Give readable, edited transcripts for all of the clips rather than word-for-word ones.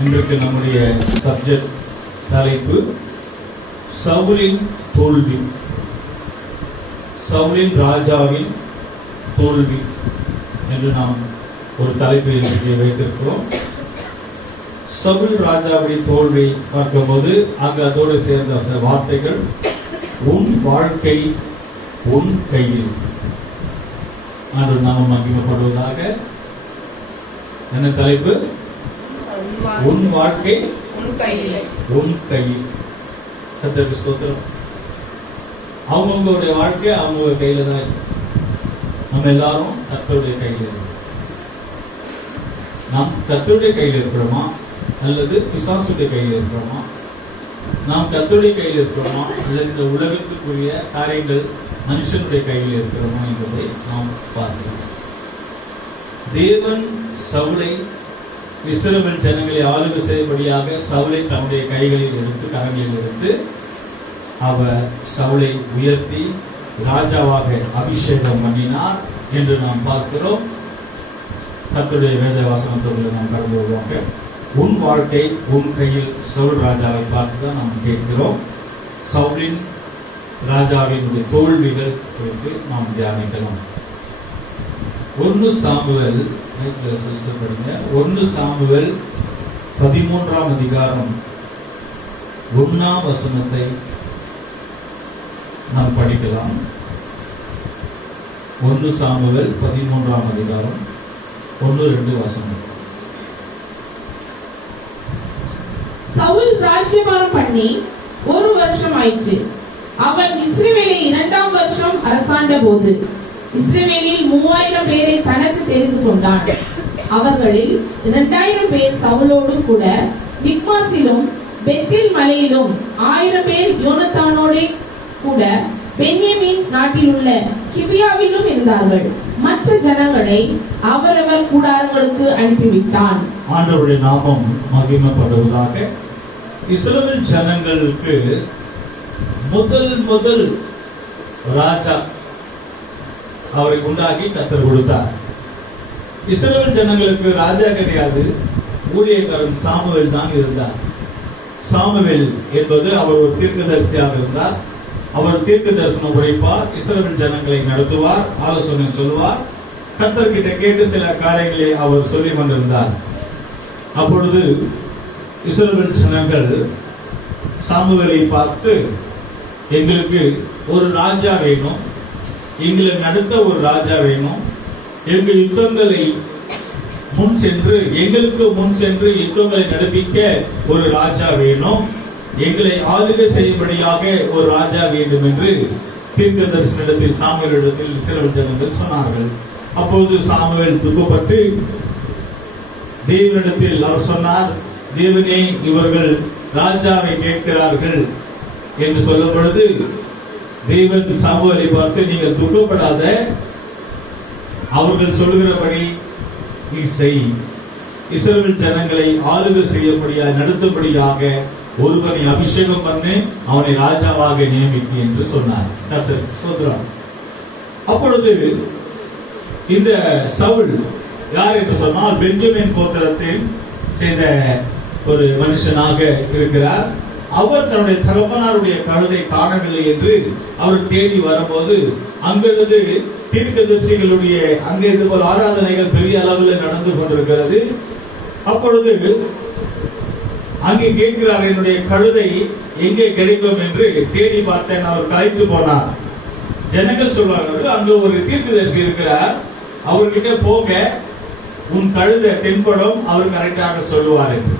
இன்றைக்கு நம்முடைய சப்ஜெக்ட் தலைப்பு சவுலின் தோல்வி. சவுலின் ராஜாவின் தோல்வி என்று நாம் ஒரு தலைப்பை இன்றைக்கு வைத்திருக்கிறோம். சவுல் ராஜாவுடைய தோல்வி பார்க்கும்போது அங்கு அதோடு சேர்ந்த சில வார்த்தைகள், உன் வாழ்க்கை உன் கையில் என்று நாம் மகிமைப்படுவதாக. என்ன தலைப்பு? உன் வாழ்க்கை உன் கையில். கர்த்தருக்கு ஸ்தோத்திரம். அவங்களுடைய வாழ்க்கை அவங்க கையில தான் இருக்கு. நம்ம எல்லாரும் கர்த்தருடைய கையில் இருக்கோம். நாம் கர்த்தருடைய கையில் இருக்கிறோமா அல்லது பிசாசுடைய கையில் இருக்கிறோமா? நாம் கர்த்தருடைய கையில் இருக்கிறோமா அல்லது இந்த உலகத்துக்குரிய காரியங்கள் மனுஷனுடைய கையில் இருக்கிறோமா என்பதை நாம் பார்க்கிறோம். தேவன் சவுலை, இஸ்ரவேல் ஜனங்களை ஆளுகை செய்யும்படியாக சவுலை தன்னுடைய கைகளில் எடுத்து, கரங்களில் எடுத்து, அவர் சவுலை உயர்த்தி ராஜாவாக அபிஷேகம் பண்ணினார் என்று நாம் பார்க்கிறோம். கர்த்தருடைய வேத வாசனத்தோடு நாம் கடந்து வருவாங்க. உன் வாழ்க்கை உன் கையில் சவுல் ராஜாவை பார்த்துதான் நாம் கேட்கிறோம். சவுலின் ராஜாவினுடைய தோல்விகள் குறித்து நாம் தியானிக்கலாம். 1 சாமுவேல் 13ஆம் அதிகாரம் 1ஆம் வசனத்தை நாம் படிக்கலாம். 1 சாமுவேல் 13ஆம் அதிகாரம் 1-2 வசனம். சவுல் ராஜ்யபாரம் பண்ணி 1 வருஷம் ஆயிற்று. அவன் இஸ்ரவேலை 2ஆம் வருஷம் அரசாண்ட போது இஸ்ரவேலில் 3000 பேரை தனக்கு தெரிந்து கொண்டான். அவர்களில் 2000 பேர் சவுலோடு கூட மிக்மாசிலும் பெத்தில் மலையிலும் 1000 பேர் யோனத்தானோடு கூட பென்யமீன் நாட்டில் உள்ள கிபியாவிலும் இருந்தார்கள். மற்ற ஜனங்களை அவரவர் கூடாரங்களுக்கு அனுப்பிவிட்டான். ஆண்டவருடைய நாமம் மகிமைப்படுவதாக. இஸ்ரவேல் ஜனங்களுக்கு முதல் ராஜா அவரை உண்டாக்கி கர்த்தர் கொடுத்தார். இஸ்ரவேல் ஜனங்களுக்கு ராஜா கிடையாது, ஊழியக்காரன் சாமுவேல் தான் இருந்தார். சாமுவேல் என்பது அவர் ஒரு தீர்க்கதரிசியாக இருந்தார். அவர் தீர்க்க தரிசனம் உரைப்பார், இஸ்ரவேல் ஜனங்களை நடத்துவார், ஆலோசனை சொல்வார். கர்த்தர்கிட்ட கேட்டு சில காரியங்களை அவர் சொல்லி கொண்டிருந்தார். அப்பொழுது இஸ்ரவேல் ஜனங்கள் சாமுவேலை பார்த்து, எங்களுக்கு ஒரு ராஜா வேணும், எங்களை நடத்த ஒரு ராஜா வேணும், எங்கள் யுத்தங்களை எங்களுக்கு முன் சென்று யுத்தங்களை நடப்பிக்க ஒரு ராஜா வேணும், எங்களை ஆளுகை செய்யும்படியாக ஒரு ராஜா வேண்டும் என்று தீர்க்கதரிசனிடத்தில் சாமுவேலிடத்தில் இஸ்ரவேல் ஜனங்கள் சொன்னார்கள். அப்பொழுது சாமுவேல் துக்கப்பட்டு தேவனிடத்தில் அவர் சொன்னார், தேவனே, இவர்கள் ராஜாவை கேட்கிறார்கள் என்று சொல்லும் பொழுது தேவன் சாமுவேலை பார்த்து, நீங்கள் துக்கப்படாத, அவர்கள் சொல்லுகிறபடி நீ செய், இஸ்ரவேல் ஜனங்களை ஆளுகை செய்யப்படியாக நடத்தும்படியாக ஒருவனை அபிஷேகம் பண்ணி அவனை ராஜாவாக நியமிக்கு என்று சொன்னார். கர்த்தர். அப்பொழுது இந்த சவுல் யார் என்று சொன்னால் பென்ஜமின் கோத்திரத்தில் செய்த ஒரு மனுஷனாக இருக்கிறார். அவர் தன்னுடைய தகப்பனாருடைய கழுதை காணவில்லை என்று அவர் தேடி வரும்போது அங்கிருந்து தீர்க்கதரிசிகளுடைய அங்கே இருந்த ஆராதனைகள் பெரிய அளவில் நடந்து கொண்டிருக்கிறது. அப்பொழுது அங்கே கேட்கிறார், என்னுடைய கழுதை எங்கே கிடைக்கும் என்று தேடி பார்த்தேன். அவர் கலைத்து போனார். ஜனங்கள் சொல்வார்கள், அங்கு ஒரு தீர்க்கதரிசி இருக்கிறார், அவர்கிட்ட போக, உன் கழுதை தென்படும், அவர் கரெக்டாக சொல்லுவார் என்று.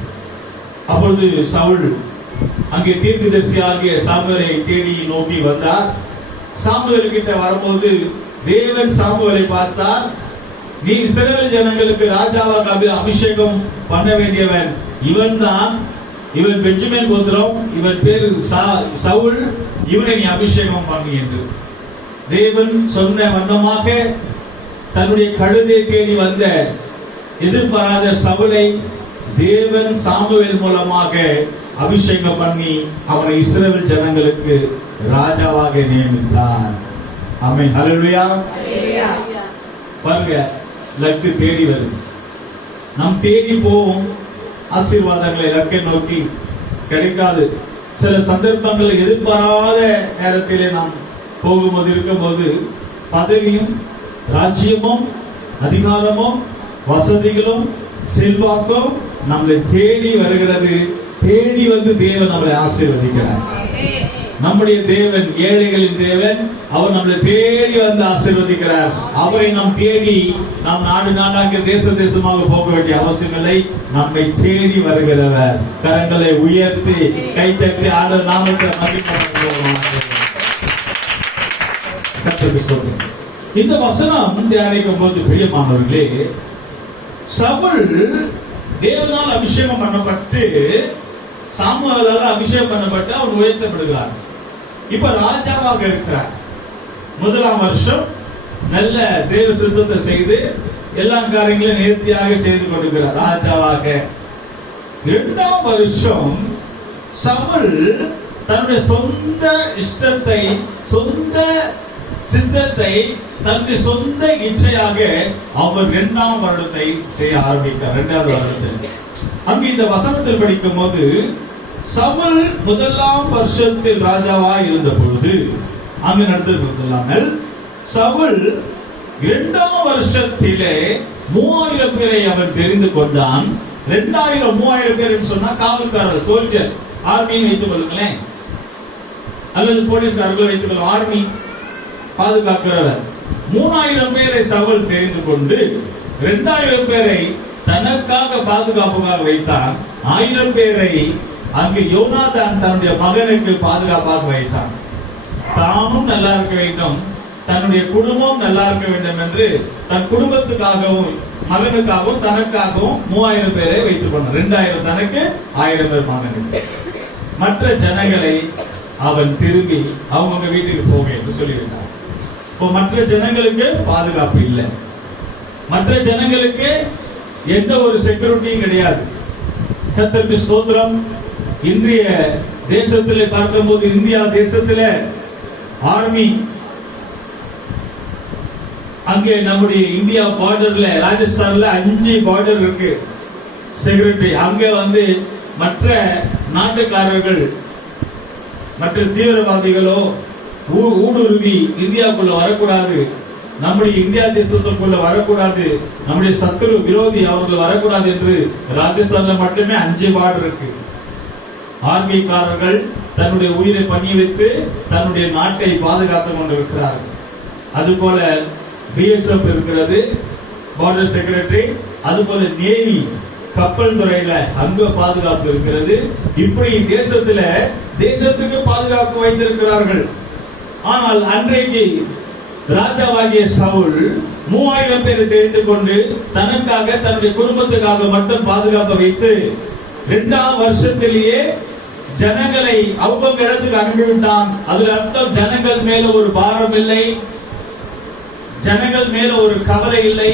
அப்பொழுது சவுல் அங்கே தீர்க்கதரிசி ஆகிய சாமுவேலை தேடி நோக்கி வந்தார். சாமுவேல் கிட்ட வரும்போது தேவன் சாமுவேலை பார்த்தார், நீ இஸ்ரவேல் ஜனங்களுக்கு ராஜாவாக அபிஷேகம் பண்ண வேண்டியவன் இவன் தான், இவன் பென்ஜமின் கோத்திரம், இவன் பேரு சவுல், இவனை நீ அபிஷேகம் பண்ணு என்று தேவன் சொன்ன வண்ணமாக தன்னுடைய கழுதை தேடி வந்த எதிர்பாராத சவுலை தேவன் சாமுவேல் மூலமாக அபிஷேகம் பண்ணி அவனை இஸ்ரவேல் ஜனங்களுக்கு ராஜாவாக நியமித்தார். ஆமென். ஹல்லேலூயா. பாருங்க, லக்கு தேடி வருது. நாம் தேடி போவோம், ஆசீர்வாதங்களை இலக்கை நோக்கி கிடைக்காது. சில சந்தர்ப்பங்கள் எதிர்பாராத நேரத்திலே நாம் போகும்போது இருக்கும்போது பதவியும் ராஜ்யமும் அதிகாரமும் வசதிகளும் செல்வாக்கும் நம்மளை தேடி வருகிறது. தேடி வந்து தேவன் நம்மளை ஆசீர்வதிக்கிறார். நம்முடைய தேவன் ஏழைகளின் தேவன். அவர் நம்மளை தேடி வந்து ஆசீர்வதிக்கிறார். அவரை நாம் தேடி நாம் நாடு நாடாக தேச தேசமாக போக வேண்டிய அவசியமில்லை. நம்மை தேடி வருகிறவர். கரங்களை உயர்த்தி கைத்தட்டி ஆண்டவர் நாமத்தை மகிமைப்படுத்துவோம். கர்த்தருக்கு ஸ்தோத்திரம். இந்த வசனம் தியானிக்கும் போது பிரியமானவர்களே, சவுல் தேவனால் அபிஷேகம் பண்ணப்பட்டு சாமுவேலால் அபிஷேகம் பண்ணப்பட்டு அவன் உயர்த்தப்படுகிறார். இப்ப ராஜாவாக இருக்கிறார். முதலாம் வருஷம் நல்ல தேவ சித்தத்தை செய்து எல்லா காரியங்களையும் நேர்த்தியாக செய்து கொடுக்கிறார் ராஜாவாக. இரண்டாம் வருஷம் சவுல் தன்னுடைய சொந்த இஷ்டத்தை, சொந்த சித்தத்தை, தன்னுடைய சொந்த இச்சையாக அவர் இரண்டாம் வருடத்தை செய்ய ஆரம்பித்தார். இரண்டாவது வருடத்தில் அங்கு இந்த வசனத்தில் படிக்கும் போது சவுல் முதலாம் வருஷத்தில் ராஜாவாக இருந்த பொழுது அங்கு நடந்திருப்பதில்லாமல் சவுல் இரண்டாம் வருஷத்திலே 3000 பேரை அவன் தெரிந்து கொண்டான். 2000-3000 பேர் சொன்னா காவல்காரர், சோல்ஜர், ஆர்மின்னு வைத்துக் கொள்ளுங்களேன், அல்லது போலீஸ்காரர்கள் வைத்துக் கொள்ளும், ஆர்மி பாதுகாக்கிறவர். 3000 பேரை சவுல் தெரிந்து கொண்டு 2000 பேரை தனக்காக பாதுகாப்புக்காக வைத்தான். 1000 பேரை அங்கு யோனாதான் தன்னுடைய மகனுக்கு பாதுகாப்பாக வைத்தான். தாமும் நல்லா இருக்க வேண்டும், தன்னுடைய குடும்பம் நல்லா இருக்க வேண்டும் என்று தன் குடும்பத்துக்காகவும் மகனுக்காகவும் தனக்காகவும் 3000 பேரை வைத்துக் கொண்டான். 2000 தனக்கு, 1000 பேர் மகனுக்கு. மற்ற ஜனங்களை அவன் திரும்பி அவங்க வீட்டுக்கு போக என்று சொல்லிவிட்டான். இப்போ மற்ற ஜனங்களுக்கு பாதுகாப்பு இல்லை, மற்ற ஜனங்களுக்கு எந்த ஒரு செக்யூரிட்டியும் கிடையாது. கர்த்தருக்கு ஸ்தோத்திரம். இன்றைய தேசத்திலே பார்க்கும்போது, இந்தியா தேசத்திலே ஆர்மி, அங்கே நம்முடைய இந்தியா பார்டர்ல ராஜஸ்தான்ல 5 பார்டர் இருக்கு செக்யூரிட்டி. அங்க வந்து மற்ற நாட்டுக்காரர்கள், மற்ற தீவிரவாதிகளோ ஊடுருவி இந்தியாவுக்குள்ள வரக்கூடாது, நம்முடைய இந்தியா தேசத்துக்குள்ள வரக்கூடாது, நம்முடைய சத்துரு விரோதி அவர்கள் வரக்கூடாது என்று ராஜஸ்தான்ல மட்டுமே 5 பார்டர் இருக்கு. ஆர்மிக்காரர்கள் தன்னுடைய உயிரை பணி வைத்து தன்னுடைய நாட்டை பாதுகாத்துக் கொண்டிருக்கிறார்கள். அதுபோல பிஎஸ்எஃப் இருக்கிறது, பார்டர் செக்ரட்டரி, அதுபோல நேவி கப்பல் துறையில அங்க பாதுகாப்பு இருக்கிறது. இப்படி தேசத்துக்கு பாதுகாப்பு வைத்திருக்கிறார்கள். ஆனால் அன்றைக்கு ராஜாவாகிய சவுல் 3000 பேரை தெரிந்து கொண்டு தனக்காக தன்னுடைய குடும்பத்துக்காக மட்டும் பாதுகாப்பு வைத்து 2ஆம் வருஷத்திலேயே ஜனங்களை அவங்க இடத்துக்கு அனுப்பிவிட்டான். அதில் அர்த்தம் ஜனங்கள் மேல ஒரு பாரம் இல்லை, ஜனங்கள் மேல ஒரு கவலை இல்லை,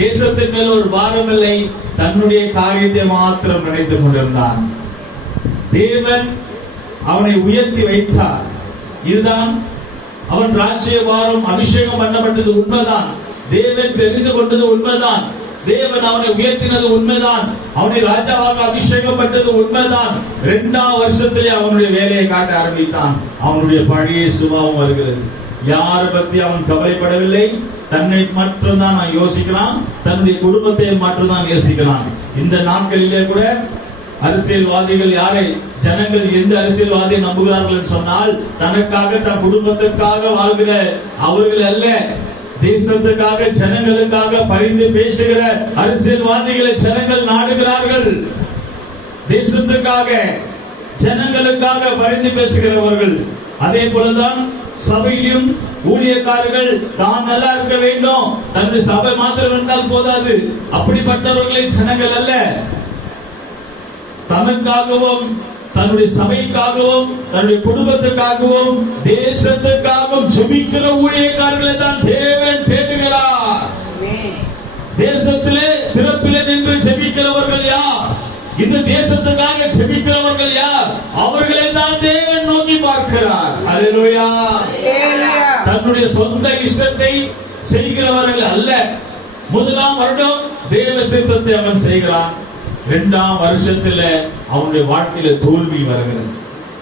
தேசத்தின் மேல ஒரு பாரம் இல்லை, தன்னுடைய காரியத்தை மாத்திரம் நினைத்துக் கொண்டிருந்தான். தேவன் அவனை உயர்த்தி வைத்தார். இதுதான் அவன் ராஜ்யபாரம், அபிஷேகம் பண்ணப்பட்டது உண்மைதான். தேவன் தெரிந்து கொண்டது உண்மைதான். தேவன் அவனை உயர்த்தினது உண்மைதான். அவனை ராஜாவாக அபிஷேகம் பண்ணது உண்மைதான். 2ஆம் வருஷத்திலே அவனுடைய வேலையை காட்ட ஆரம்பித்தான். அவனுடைய பழைய சுபாவம் வருகிறது. யாரை பத்தி அவன் கவலைப்படவில்லை. தன்னை மட்டும்தான் நான் யோசிக்கலாம், தன்னுடைய குடும்பத்தை மட்டும்தான் யோசிக்கலாம். இந்த நாட்களிலே கூட அரசியல்வாதிகள் யாரை, ஜனங்கள் எந்த அரசியல்வாதியை நம்புகிறார்கள் சொன்னால் தனக்காக தன் குடும்பத்திற்காக வாழ்கிற அவர்கள் அல்ல, தேசத்துக்காக ஜனங்களுக்காக பரிந்து பேசுகிற அரசியல்வாதிகளை ஜனங்கள் நாடுகிறார்கள். தேசத்துக்காக ஜனங்களுக்காக பரிந்து பேசுகிறவர்கள். அதே போலதான் சபையிலும் ஊழியக்காரர்கள் தான் நல்லா இருக்க வேண்டும், தன்னுடைய சபை மாத்திரம் இருந்தால் போதாது. அப்படிப்பட்டவர்களை ஜனங்கள் அல்ல, தனக்காகவும் தன்னுடைய சபைக்காகவும் தன்னுடைய குடும்பத்துக்காகவும் தேசத்துக்காகவும் ஜெபிக்கிற ஊழியக்காரர்களை தான் தேவன் தேடுகிறார். தேசத்திலே திறப்பிலே நின்று ஜெபிக்கிறவர்கள் யார்? இந்த தேசத்துக்காக ஜெபிக்கிறவர்கள் யார்? அவர்களை தான் தேவன் நோக்கி பார்க்கிறார். அல்லேலூயா. தன்னுடைய சொந்த இஷ்டத்தை செய்கிறவர்கள் அல்ல, முதலாம் வருடம் தேவ சித்தத்தை அவன் செய்கிறான். 2ஆம் வருஷத்துல அவனுடைய வாழ்க்கையில தோல்வி வருகிறது.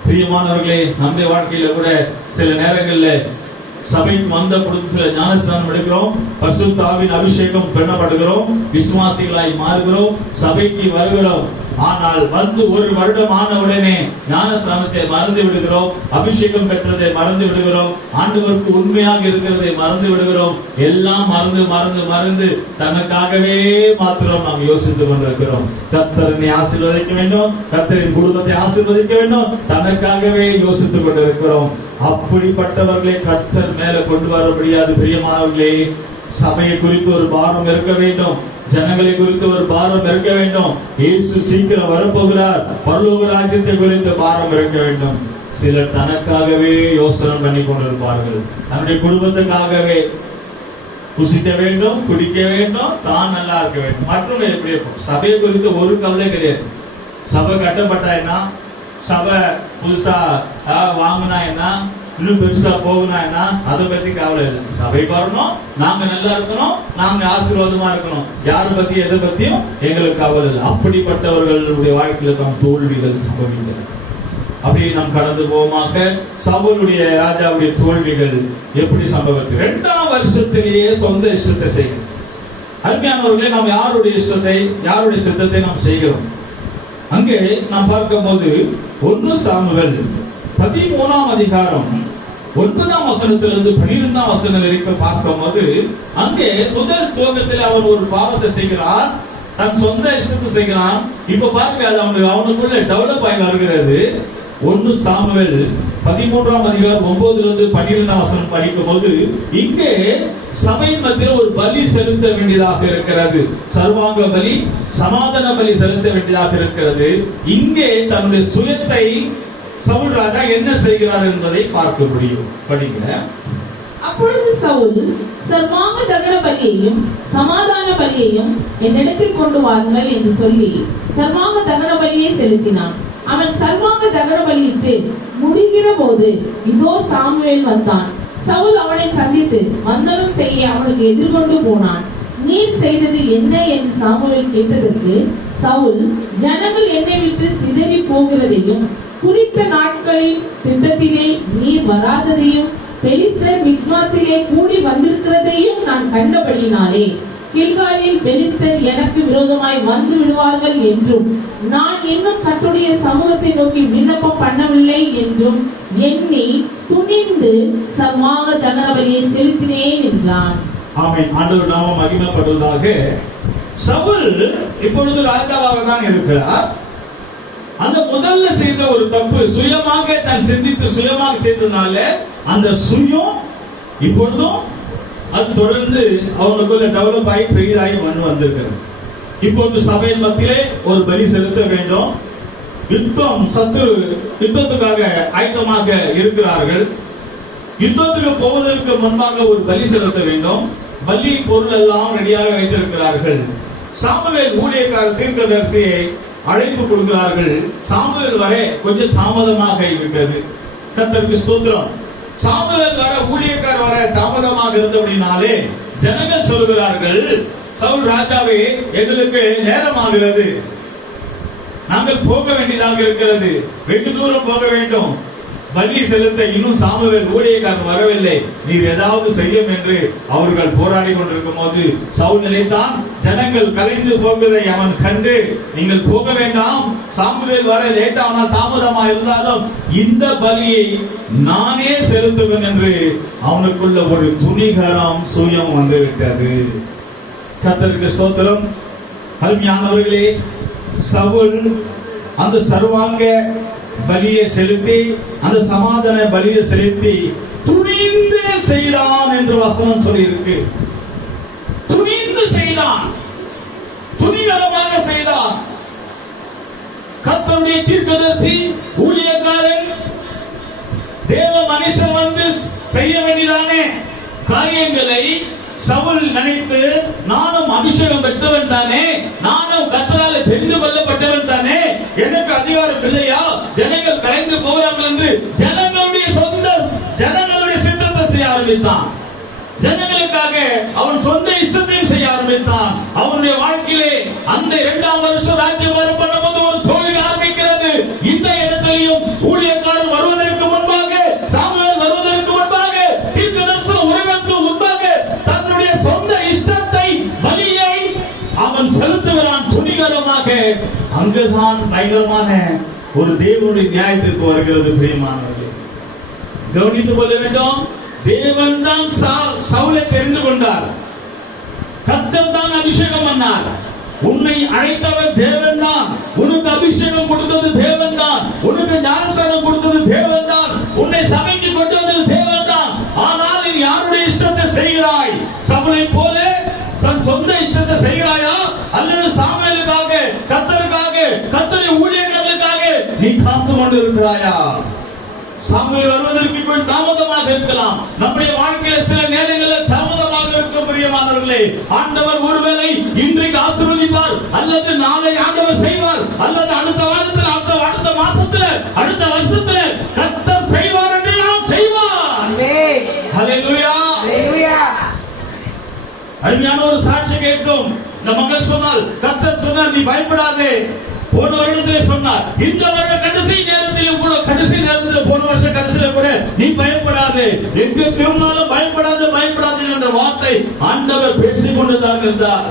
பிரியமானவர்களே, நம்முடைய வாழ்க்கையில கூட சில நேரங்கள்ல சபைக்கு வந்த பொழுது சில ஞானஸ்நானம் எடுக்கிறோம், பரிசுத்த ஆவியின் அபிஷேகம் பண்ணப்படுகிறோம், விசுவாசிகளாய் மாறுகிறோம், சபைக்கு வருகிறோம். ஆனால் வந்து 1 வருடம் ஆன உடனே ஞானஸ்நானத்தை மறந்து விடுகிறோம், அபிஷேகம் பெற்றதை மறந்து விடுகிறோம், ஆண்டவருக்கு உண்மையாக இருக்கிறதை மறந்து விடுகிறோம். எல்லாம் மறந்து மறந்து மறந்து தனக்காகவே மாத்திரம் நாம் யோசித்துக் கொண்டிருக்கிறோம். கர்த்தரை ஆசீர்வதிக்க வேண்டும், கர்த்தரின் குடும்பத்தை ஆசீர்வதிக்க வேண்டும், தனக்காகவே யோசித்துக் கொண்டிருக்கிறோம். அப்படிப்பட்டவர்களை கர்த்தர் மேல கொண்டு வர முடியாது. பிரியமானவர்களே, சபையை குறித்து ஒரு பாரம் இருக்க வேண்டும், ஜனங்களை குறித்து ஒரு பாரம் இருக்க வேண்டும். இயேசு சீக்கிரம் வரப்போகிறார், பரலோக ராஜ்யத்தை குறித்து பாரம் இருக்க வேண்டும். சிலர் தனக்காகவே யோசனை பண்ணி கொண்டிருப்பார்கள், தன்னுடைய குடும்பத்துக்காகவே புசிக்க வேண்டும், குடிக்க வேண்டும், தான் நல்லா இருக்க வேண்டும். மற்றவங்க எப்படி இருக்கும்? சபையை குறித்து ஒரு கவலை கிடையாது. சபை கட்டப்பட்டா என்ன, சபை புதுசா வாங்கினா என்ன, இன்னும் பெருசா போகணும் என்ன, அதை பத்தி கவலை இல்லை. சபைக்கு வரணும், நாங்க நல்லா இருக்கணும், நாங்க ஆசீர்வாதமா இருக்கணும், யாரை பத்தி எதை பத்தியும் எங்களுக்கு கவலை இல்லை. அப்படிப்பட்டவர்களுடைய வாழ்க்கையில தான் தோல்விகள் சம்பவிக்கிறது. அப்படி நாம் கடந்து போவோமாக. சவுலுடைய ராஜாவுடைய தோல்விகள் எப்படி சம்பவித்தது? 2ஆம் வருஷத்திலேயே சொந்த இஷ்டத்தை செய்கிறோம். அருமையானவர்களே, நாம் யாருடைய இஷ்டத்தை, யாருடைய சித்தத்தை நாம் செய்கிறோம்? அங்கே நாம் பார்க்கும் போது 1 சாமுவேல் 13ஆம் அதிகாரம் 9ஆம் வசனத்திலிருந்து 12ஆம் வசனம் வரைக்கும் பார்க்கும் போது, அங்கே முதல் துவக்கத்தில் அவன் ஒரு பாவத்தை செய்கிறான், தன் சொந்த இஷ்டத்தை செய்கிறான். இப்ப பாருங்க, அது அவனுக்குள்ள டெவலப் ஆகி வருகிறது. 1 சாமுவேல் 13ஆம் அதிகாரம் 9லிருந்து 12ஆம் வசனம் படிக்கும் போது, இங்கே சபை மத்தியில் ஒரு பலி செலுத்த வேண்டியதாக இருக்கிறது. சர்வாங்க பலி, சமாதான பலி செலுத்த வேண்டியதாக இருக்கிறது. இங்கே தன்னுடைய சுயத்தை சவுல் ராஜா என்ன செய்கிறார் என்பதை பார்க்க முடியும். படிங்க. அப்பொழுது சவுல், சர்வாங்க தகன பலியையும் சமாதான பலியையும் என்னிடத்தில் கொண்டு வாருங்கள் என்று சொல்லி சர்வாங்க தகன பலியை செலுத்தினான். அவன் சர்வாங்க தகன பலியிட்டு முடிகிற போது இதோ சாமுவேல் வந்தான். சவுல் அவனை சந்தித்து வந்தனம் செய்ய அவனுக்கு எதிர்கொண்டு போனான். நீர் செய்தது என்ன என்று சாமுவேல் கேட்டதற்கு, சவுல், ஜனங்கள் என்னை விட்டு சிதறி போகிறதையும் குறித்த நாட்களின் திட்டத்திலே நீர் வராததையும் பெலிஸ்தர் மிக்மாசிலே கூடி வந்திருக்கிறதையும் நான் கண்டபடினாலே கில்காலில் பெலிஸ்தர் எனக்கு விரோதமாய் வந்து விடுவார்கள் என்றும் நான் இன்னும் கர்த்தருடைய சமூகத்தை நோக்கி விண்ணப்பம் பண்ணவில்லை என்றும் எண்ணி துணிந்து சர்வாங்க தகன பலியை செலுத்தினேன் என்றான். ஆமென். ஆண்டவர் நாமம் மகிமைப்படுவதாக. சவுல் இப்பொழுது ராஜாவாக தான் இருக்கிறார். அந்த முதல்ல செய்த ஒரு தப்பு, சுயமாக தான் சிந்தித்து சுயமாக செய்ததுனால அந்த சுயம் இப்பொழுதும் அது தொடர்ந்து அவனுக்குள்ள டெவலப் ஆகி பெரிதாகி வந்திருக்கிறது. இப்பொழுது சபையின் மத்தியிலே ஒரு பலி செலுத்த வேண்டும். யுத்தத்துக்காக ஆயத்தமாக இருக்கிறார்கள். யுத்தத்துக்கு போவதற்கு முன்பாக ஒரு பலி செலுத்த வேண்டும். பலி பொருள் எல்லாம் ரெடியாக வைத்திருக்கிறார்கள். சாமுவேல் ஊழியக்காரர் தீர்க்கதரிசியை அழைப்பு கொடுக்கிறார்கள். சாமுவேல் வரை கொஞ்சம் தாமதமாக இருக்கிறது. கர்த்தருக்கு ஸ்தோத்திரம். சாமுவேல் வர, ஊழியக்காரர் வர தாமதமாக இருந்தபடினாலே ஜனங்கள் சொல்கிறார்கள், சவுல் ராஜாவே, எங்களுக்கு நேரமாகிறது, நாங்கள் போக வேண்டியதாக இருக்கிறது, வெகு தூரம் போக வேண்டும், பலி செலுத்த இன்னும் சாமுவேல் ஊழியக்காரர் வரவில்லை, நீர் ஏதாவது செய்யும் என்று அவர்கள் போராடி கொண்டிருக்கும் போது சவுல் நினைத்தான், ஜனங்கள் கலைந்து போவதை அவன் கண்டு, நீங்கள் போக வேண்டாம், சாமுவேல் வர லேட்டானால் தாமதமா இருந்தாலும் இந்த பலியை நானே செலுத்துவேன் என்று அவனுக்குள்ள ஒரு துணிகரம் சுயம் வந்துவிட்டது. கர்த்தருக்கு ஸ்தோத்திரம். அருமையானவர்களே, சவுல் அந்த சர்வாங்க பலியை செலுத்தி, அந்த சமாதான பலியை செலுத்தி துணிந்து செய்தான் என்று வசனம் சொல்லி இருக்கு. துணிந்து செய்தான், துணிகரமாக செய்தான். கர்த்தருடைய தீர்க்கதரிசி, ஊழியக்காரன், தேவ மனுஷன் வந்து செய்ய வேண்டியதான காரியங்களை சவுல் நினைத்து, நானும் அபிஷேகம் பெற்றவன் தானே, நானும் கர்த்தரால தெரிந்து கொள்ளப்பட்டவன் தானே, எனக்கு அதிகாரம் இல்லையா, ஜனங்கள் கலைந்து போகிறார்கள் என்று ஜனங்களுடைய சித்தத்தை செய்ய ஆரம்பித்தான். ஜனங்களுக்காக அவன் சொந்த இஷ்டத்தை ஊழியத்தையும் செய்ய ஆரம்பித்தான். அவனுடைய வாழ்க்கையிலே அந்த 2ஆம் வருஷம் ராஜ்யபாரம் பண்ணும்போது ஒரு தொழில் ஆரம்பிக்கிறது. இந்த இடத்திலையும் ஊழியக்காரன் வருவதற்கு முன்பாக, சாமுவேல் வருவதற்கு முன்பாக, தீர்க்கதரிசன உறவுக்கு முன்பாக தன்னுடைய சொந்த இஷ்டத்தை, பலியை அவன் செலுத்துகிறான் துணிகரமாக. அங்குதான் பயங்கரமான ஒரு தேவனுடைய நியாயத்திற்கு வருகிறது. பிரியமானவர்களே, கவனித்துக் கொள்ள வேண்டும். தேவன் தான் சவுலை தெரிந்து கொண்டார். கர்த்தர் தான் அபிஷேகம் பண்ணார். உன்னை அழைத்தவர் தேவன் தான். உனக்கு அபிஷேகம் கொடுத்தது தேவன் தான். உனக்கு ஞானஸ்நானம் கொடுத்தது தேவன் தான். உன்னை சபைக்கு கொண்டு வந்தது தேவன் தான். ஆனால் நீ யாருடைய இஷ்டத்தை செய்கிறாய்? சவுலை போல தன் சொந்த இஷ்டத்தை செய்கிறாயா, அல்லது சாமுவேலுக்காக, கர்த்தருக்காக, கர்த்தருடைய ஊழியர்களுக்காக நீ காத்து கொண்டு இருக்கிறாயா? சாமுவேல் வருவதற்கு கொஞ்சம் தாமதமாக இருக்கலாம். நம்முடைய வாழ்க்கையில சில நேரங்களில் தாமதமாக இருக்க பிரியமானவர்களே, ஆண்டவர் ஒருவேளை இன்றைக்கு ஆசீர்வதிப்பார், அல்லது நாளை ஆண்டவர் செய்வார், அல்லது அடுத்த வாரத்தில், அடுத்த மாசத்துல, அடுத்த வருஷத்துல கர்த்தர் செய்வார் என்று நாம் செய்வார். ஹல்லேலூயா, ஹல்லேலூயா. அருமையான ஒரு சாட்சி கேட்கும். இந்த மகள் சொன்னால், கர்த்தர் சொன்னார், நீ பயப்படாதே. போன வருடத்திலே சொன்னார், இந்த வருட கடைசி நேரத்திலும் கூட, கடைசி நேரத்தில் போன வருஷம் கடைசியில கூட நீ பயப்படாதே, எங்க திரும்பினாலும் பயப்படாது, பயப்படாது என்ற வார்த்தை ஆண்டவர் பேசிக் கொண்டுதான் இருந்தார்.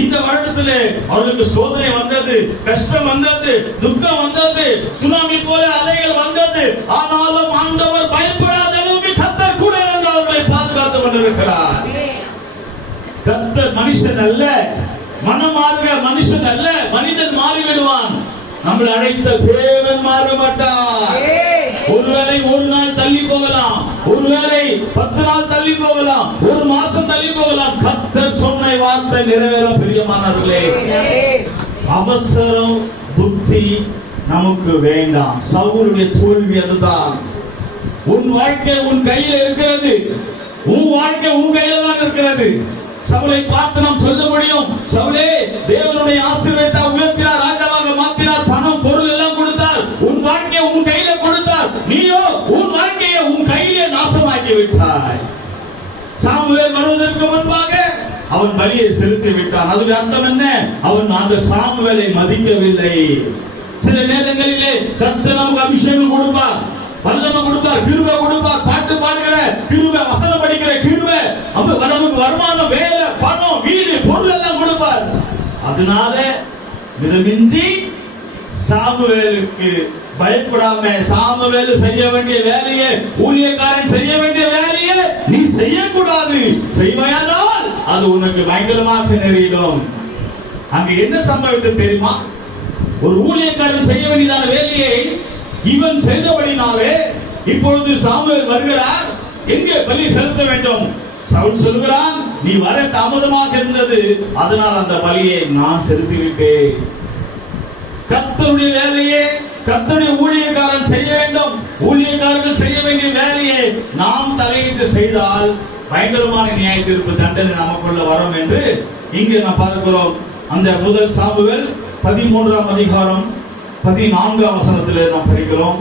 இந்த வருடத்திலே அவர்களுக்கு சோதனை வந்தது, கஷ்டம் வந்தது, துக்கம் வந்தது, சுனாமி போல அலைகள் வந்தது. ஆனாலும் ஆண்டவர் பயப்படாத அளவுக்கு கர்த்தர் கூட இருந்து அவர்களை பாதுகாத்துக் கொண்டிருக்கிறார். கர்த்தர் மனுஷன் அல்ல, மனம் மாறுகிற மனுஷன் அல்ல. மனிதன் மாறிவிடுவான். நம்மளை அழைத்த தேவன் மாற மாட்டார். ஒருவேளை ஒரு நாள் தள்ளி போகலாம், ஒருவேளை 10 நாள் தள்ளி போகலாம், ஒரு மாசம் தள்ளி போகலாம். கர்த்தர் சொன்ன வார்த்தை நிறைவேறும். பிரியமானவர்களே, அவசரம் புத்தி நமக்கு வேண்டாம். சவுலுடைய தோல்வி அதுதான். உன் வாழ்க்கை உன் கையில் இருக்கிறது. உன் வாழ்க்கை உன் கையில தான் இருக்கிறது. சவுலை பார்த்து நாம் சொல்ல முடியும், சவுலே தேவனுடைய ஆசீர்வாதத்தை உயர்த்தினார், ராஜாவாக மாற்றினார், பணம் பொருள் எல்லாம் கொடுத்தார், உன் வாழ்க்கையை உன் கையில கொடுத்தார். நீயோ உன் வாழ்க்கையை உன் கையிலே நாசமாக்கி விட்டாய். சாமுவேல் வருவதற்கு முன்பாக அவன் பலியை செலுத்தி விட்டான். அதுக்கு அர்த்தம் என்ன? அவன் அந்த சாமுவேலை மதிக்கவில்லை. சில நேரங்களிலே கர்த்தர் நமக்கு அபிஷேகம் கொடுப்பார், வல்லமை கொடுப்பார், கிருபை கொடுப்பார், பாட்டு பாடுகிற கிருபை, வசனம் படிக்கிற கிருபை, நமக்கு வருமானம், வேலை, பணம், வீடு, பொருள் எல்லாம் கொடுப்பார். அதனால விரும்பிஞ்சி சாமுவேலுக்கு பயப்படாம, சாமுவேல் செய்ய வேண்டிய வேலையை, ஊழியக்காரன் செய்ய வேண்டிய வேலையை நீ செய்யக்கூடாது. செய்வாயானால் அது உனக்கு பயங்கரமாக நேரிடும். அங்க என்ன சம்பவித்தது தெரியுமா? ஒரு ஊழியக்காரன் செய்ய வேண்டியதான வேலையை இவன் செய்தபடினாலே இப்பொழுது சாமுவேல் வருகிறார், எங்கே பலி செலுத்த வேண்டும்? சவுல் சொல்கிறான், நீ வர தாமதமாக இருந்தது, அதனால் அந்த பலியை நான் செலுத்திவிட்டேன். கர்த்தருடைய வேலையை கர்த்தருடைய ஊழியக்காரன் செய்ய வேண்டும். ஊழியக்காரர்கள் செய்ய வேண்டிய வேலையை நாம் தலையிட்டு செய்தால் பயங்கரமான நியாய தீர்ப்பு, தண்டனை நமக்குள்ள வரும் என்று இங்கே நாம் பார்க்கிறோம். அந்த முதல் சாமுவேல் 13ஆம் அதிகாரம் 14ஆம் வசனத்திலே நாம் படிக்கிறோம்.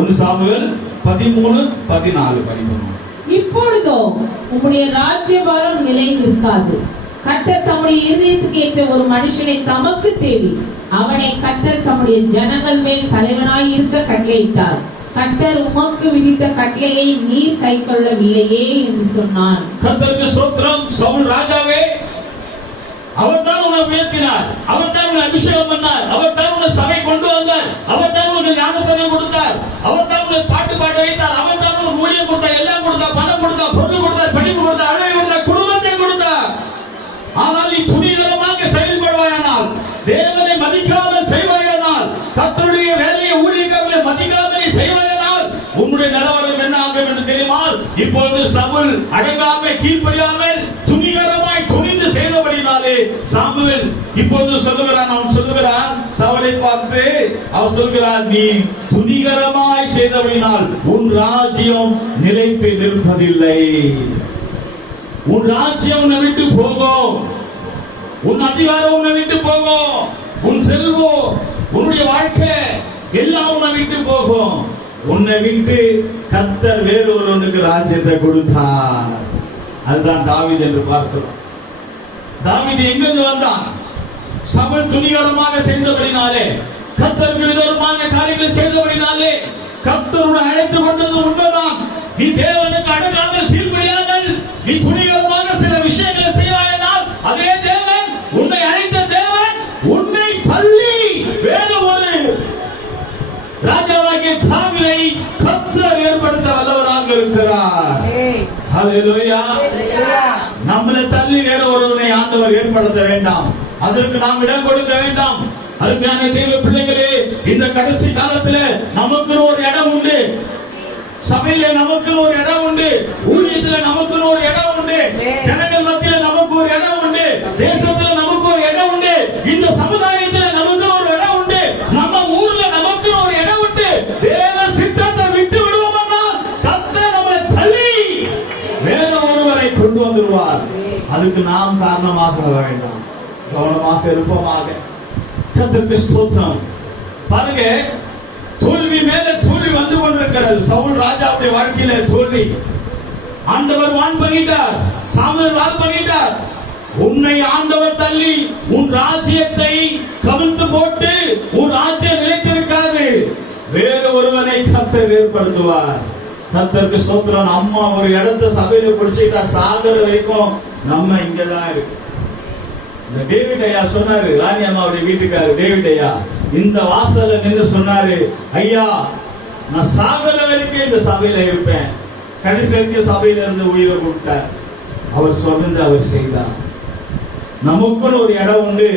1 சாமுவேல் 13:14 படிக்கிறோம். இப்பொழுதோ உம்முடைய ராஜ்யபாரம் நிலை நிற்காது. கர்த்தர் தம்முடைய இருதயத்துக்கு ஏற்ற ஒரு மனுஷனை தமக்கு தேடி அவனை கர்த்தர் தம்முடைய ஜனங்கள் மேல் தலைவனாய் இருக்க கட்டளையிட்டார். கர்த்தர் உமக்கு விதித்த கட்டளையை நீர் கைக்கொள்ளவில்லையே என்று சொன்னான். கர்த்தருக்கு ஸ்தோத்திரம். சவுல் ராஜாவே, அவர் தான் உன்னை உயர்த்தினார், அவர் தான் உன்னை அபிஷேகம் பண்ணார், அவர் தான் உன்னை சபை கொண்டு வந்தார், அவர் தான் உனக்கு ஞானஸ்நானம் கொடுத்தார், அவர் தான் உன்னை பாட்டு பாட வைத்தார், அவர் தான் உனக்கு ஊழியம் கொடுத்தார், எல்லாம் கொடுத்தார், பணம் கொடுத்தார், பொருள் கொடுத்தார், படிப்பு கொடுத்தார், அழகை கொடுத்தார், குடும்பத்தை கொடுத்தார். ஆனால் நீ துணிகரமாக செயல்படுவாயானால், தேவனை மதிக்காமல் செய்வாயானால், கர்த்தருடைய வேலையை ஊழியர்களை மதிக்காமல் நீ செய்வாயானால் உன்னுடைய நிலவரம் என்ன ஆகும் என்று தெரியுமா? இப்போது சவுல் அடங்காமல், கீழ்ப்படியாமல், துணிகரமாய் துணிந்து செய்தபடினாலே சாமுவேல் இப்போது சொல்லுகிறான், அவன் சொல்லுகிறான் சவுலை பார்த்து, அவன் சொல்கிறான், நீ துணிகரமாய் செய்தபடினால் உன் ராஜ்யம் நிலைத்து நிற்பதில்லை. உன் ராஜ்யம் உன்னை விட்டு போகும், உன் அதிகாரம் உன்னை விட்டு போகும், உன் செல்வம், உன்னுடைய வாழ்க்கை எல்லாம் உன்னை விட்டு போகும். உன்னை விட்டு கர்த்தர் வேறொருவனுக்கு ராஜ்யத்தை கொடுத்தார். அதுதான் தாவீது என்று பார்க்கிறோம். தாவீது எங்கிருந்து வந்தான்? சவுல் துணிகரமாக செய்தபடினாலே, கர்த்தருக்கு விரோதமான காரியங்களை செய்தபடினாலே கர்த்தருடன் அழைத்து கொண்டது உண்மைதான். நீ தேவனுக்கு அடங்காமல் கீழ்ப்படியாமல் நீ துணிகரமாக சில விஷயங்களை செய்வாயானால் அதே தேவன், உன்னை அழைத்த தேவன் உன்னை தள்ளி வேறு ஒரு ராஜாவாகிய தாவீதை கர்த்தர் ஏற்படுத்த வல்லவராக இருக்கிறார். ஹல்லேலூயா. நம்மளை தள்ளி வேற ஒருவனை ஆண்டவர் ஏற்படுத்த வேண்டாம். அதற்கு நாம் இடம் கொடுக்க வேண்டாம். அருமையான தேவ பிள்ளைகளே, இந்த கடைசி காலத்துல நமக்கு ஒரு இடம் உண்டு. சபையில நமக்கு ஒரு இடம் உண்டு. ஊழியத்துல நமக்கு ஒரு இடம் உண்டு. ஜனங்கள் மத்தியில நமக்கு ஒரு இடம் உண்டு. தேசத்துல நமக்கு ஒரு இடம் உண்டு. இந்த சமுதாயத்துல நமக்கு ஒரு இடம் உண்டு. நம்ம ஊர்ல நமக்கு ஒரு இடம் உண்டு. தேவ சித்தத்தை விட்டு விடுவோம்னா கர்த்தர் நம்மை தள்ளி வேற ஒருவரை கொண்டு வந்துடுவார். அதுக்கு நாம் காரணமாக வேண்டாம். கவனமாக இருப்போமாக. கர்த்தருக்கு ஸ்தோத்திரம். பாருங்க, தோல்வி மேல தோல்வி வந்து கொண்டிருக்கிறது. சவுல் ராஜாவுடைய வாழ்க்கையில தோல்வி. ஆண்டவர் வான் பண்ணிட்டார், சாமுவேல் வான் பண்ணிட்டார். உன்னை ஆண்டவர் தள்ளி உன் ராஜ்யத்தை கவிழ்த்து போட்டு உன் ராஜ்யம் நிலைத்திருக்காது. வேறு ஒருவனை கர்த்தர் ஏற்படுத்துவார். கர்த்தருக்கு ஸ்தோத்திரம். அம்மா ஒரு இடத்தை சபையில பிடிச்சிட்டா சாகர வரைக்கும் நம்ம இங்கதான் இருக்கு. இந்த டேவிட் ஐயா சொன்னாரு, ராணி அம்மாவுடைய வீட்டுக்காரர் டேவிட் ஐயா இந்த வாசல்ல நின்று சொன்னாரு, ஐயா நான் சாகர வரைக்கும் இந்த சபையில இருப்பேன். கடைசி வரைக்கும் சபையில இருந்து உயிரை கொடுத்தார். அவர் சொன்னது அவர் செய்தார். நமக்குன்னு ஒரு இடம் உண்டு.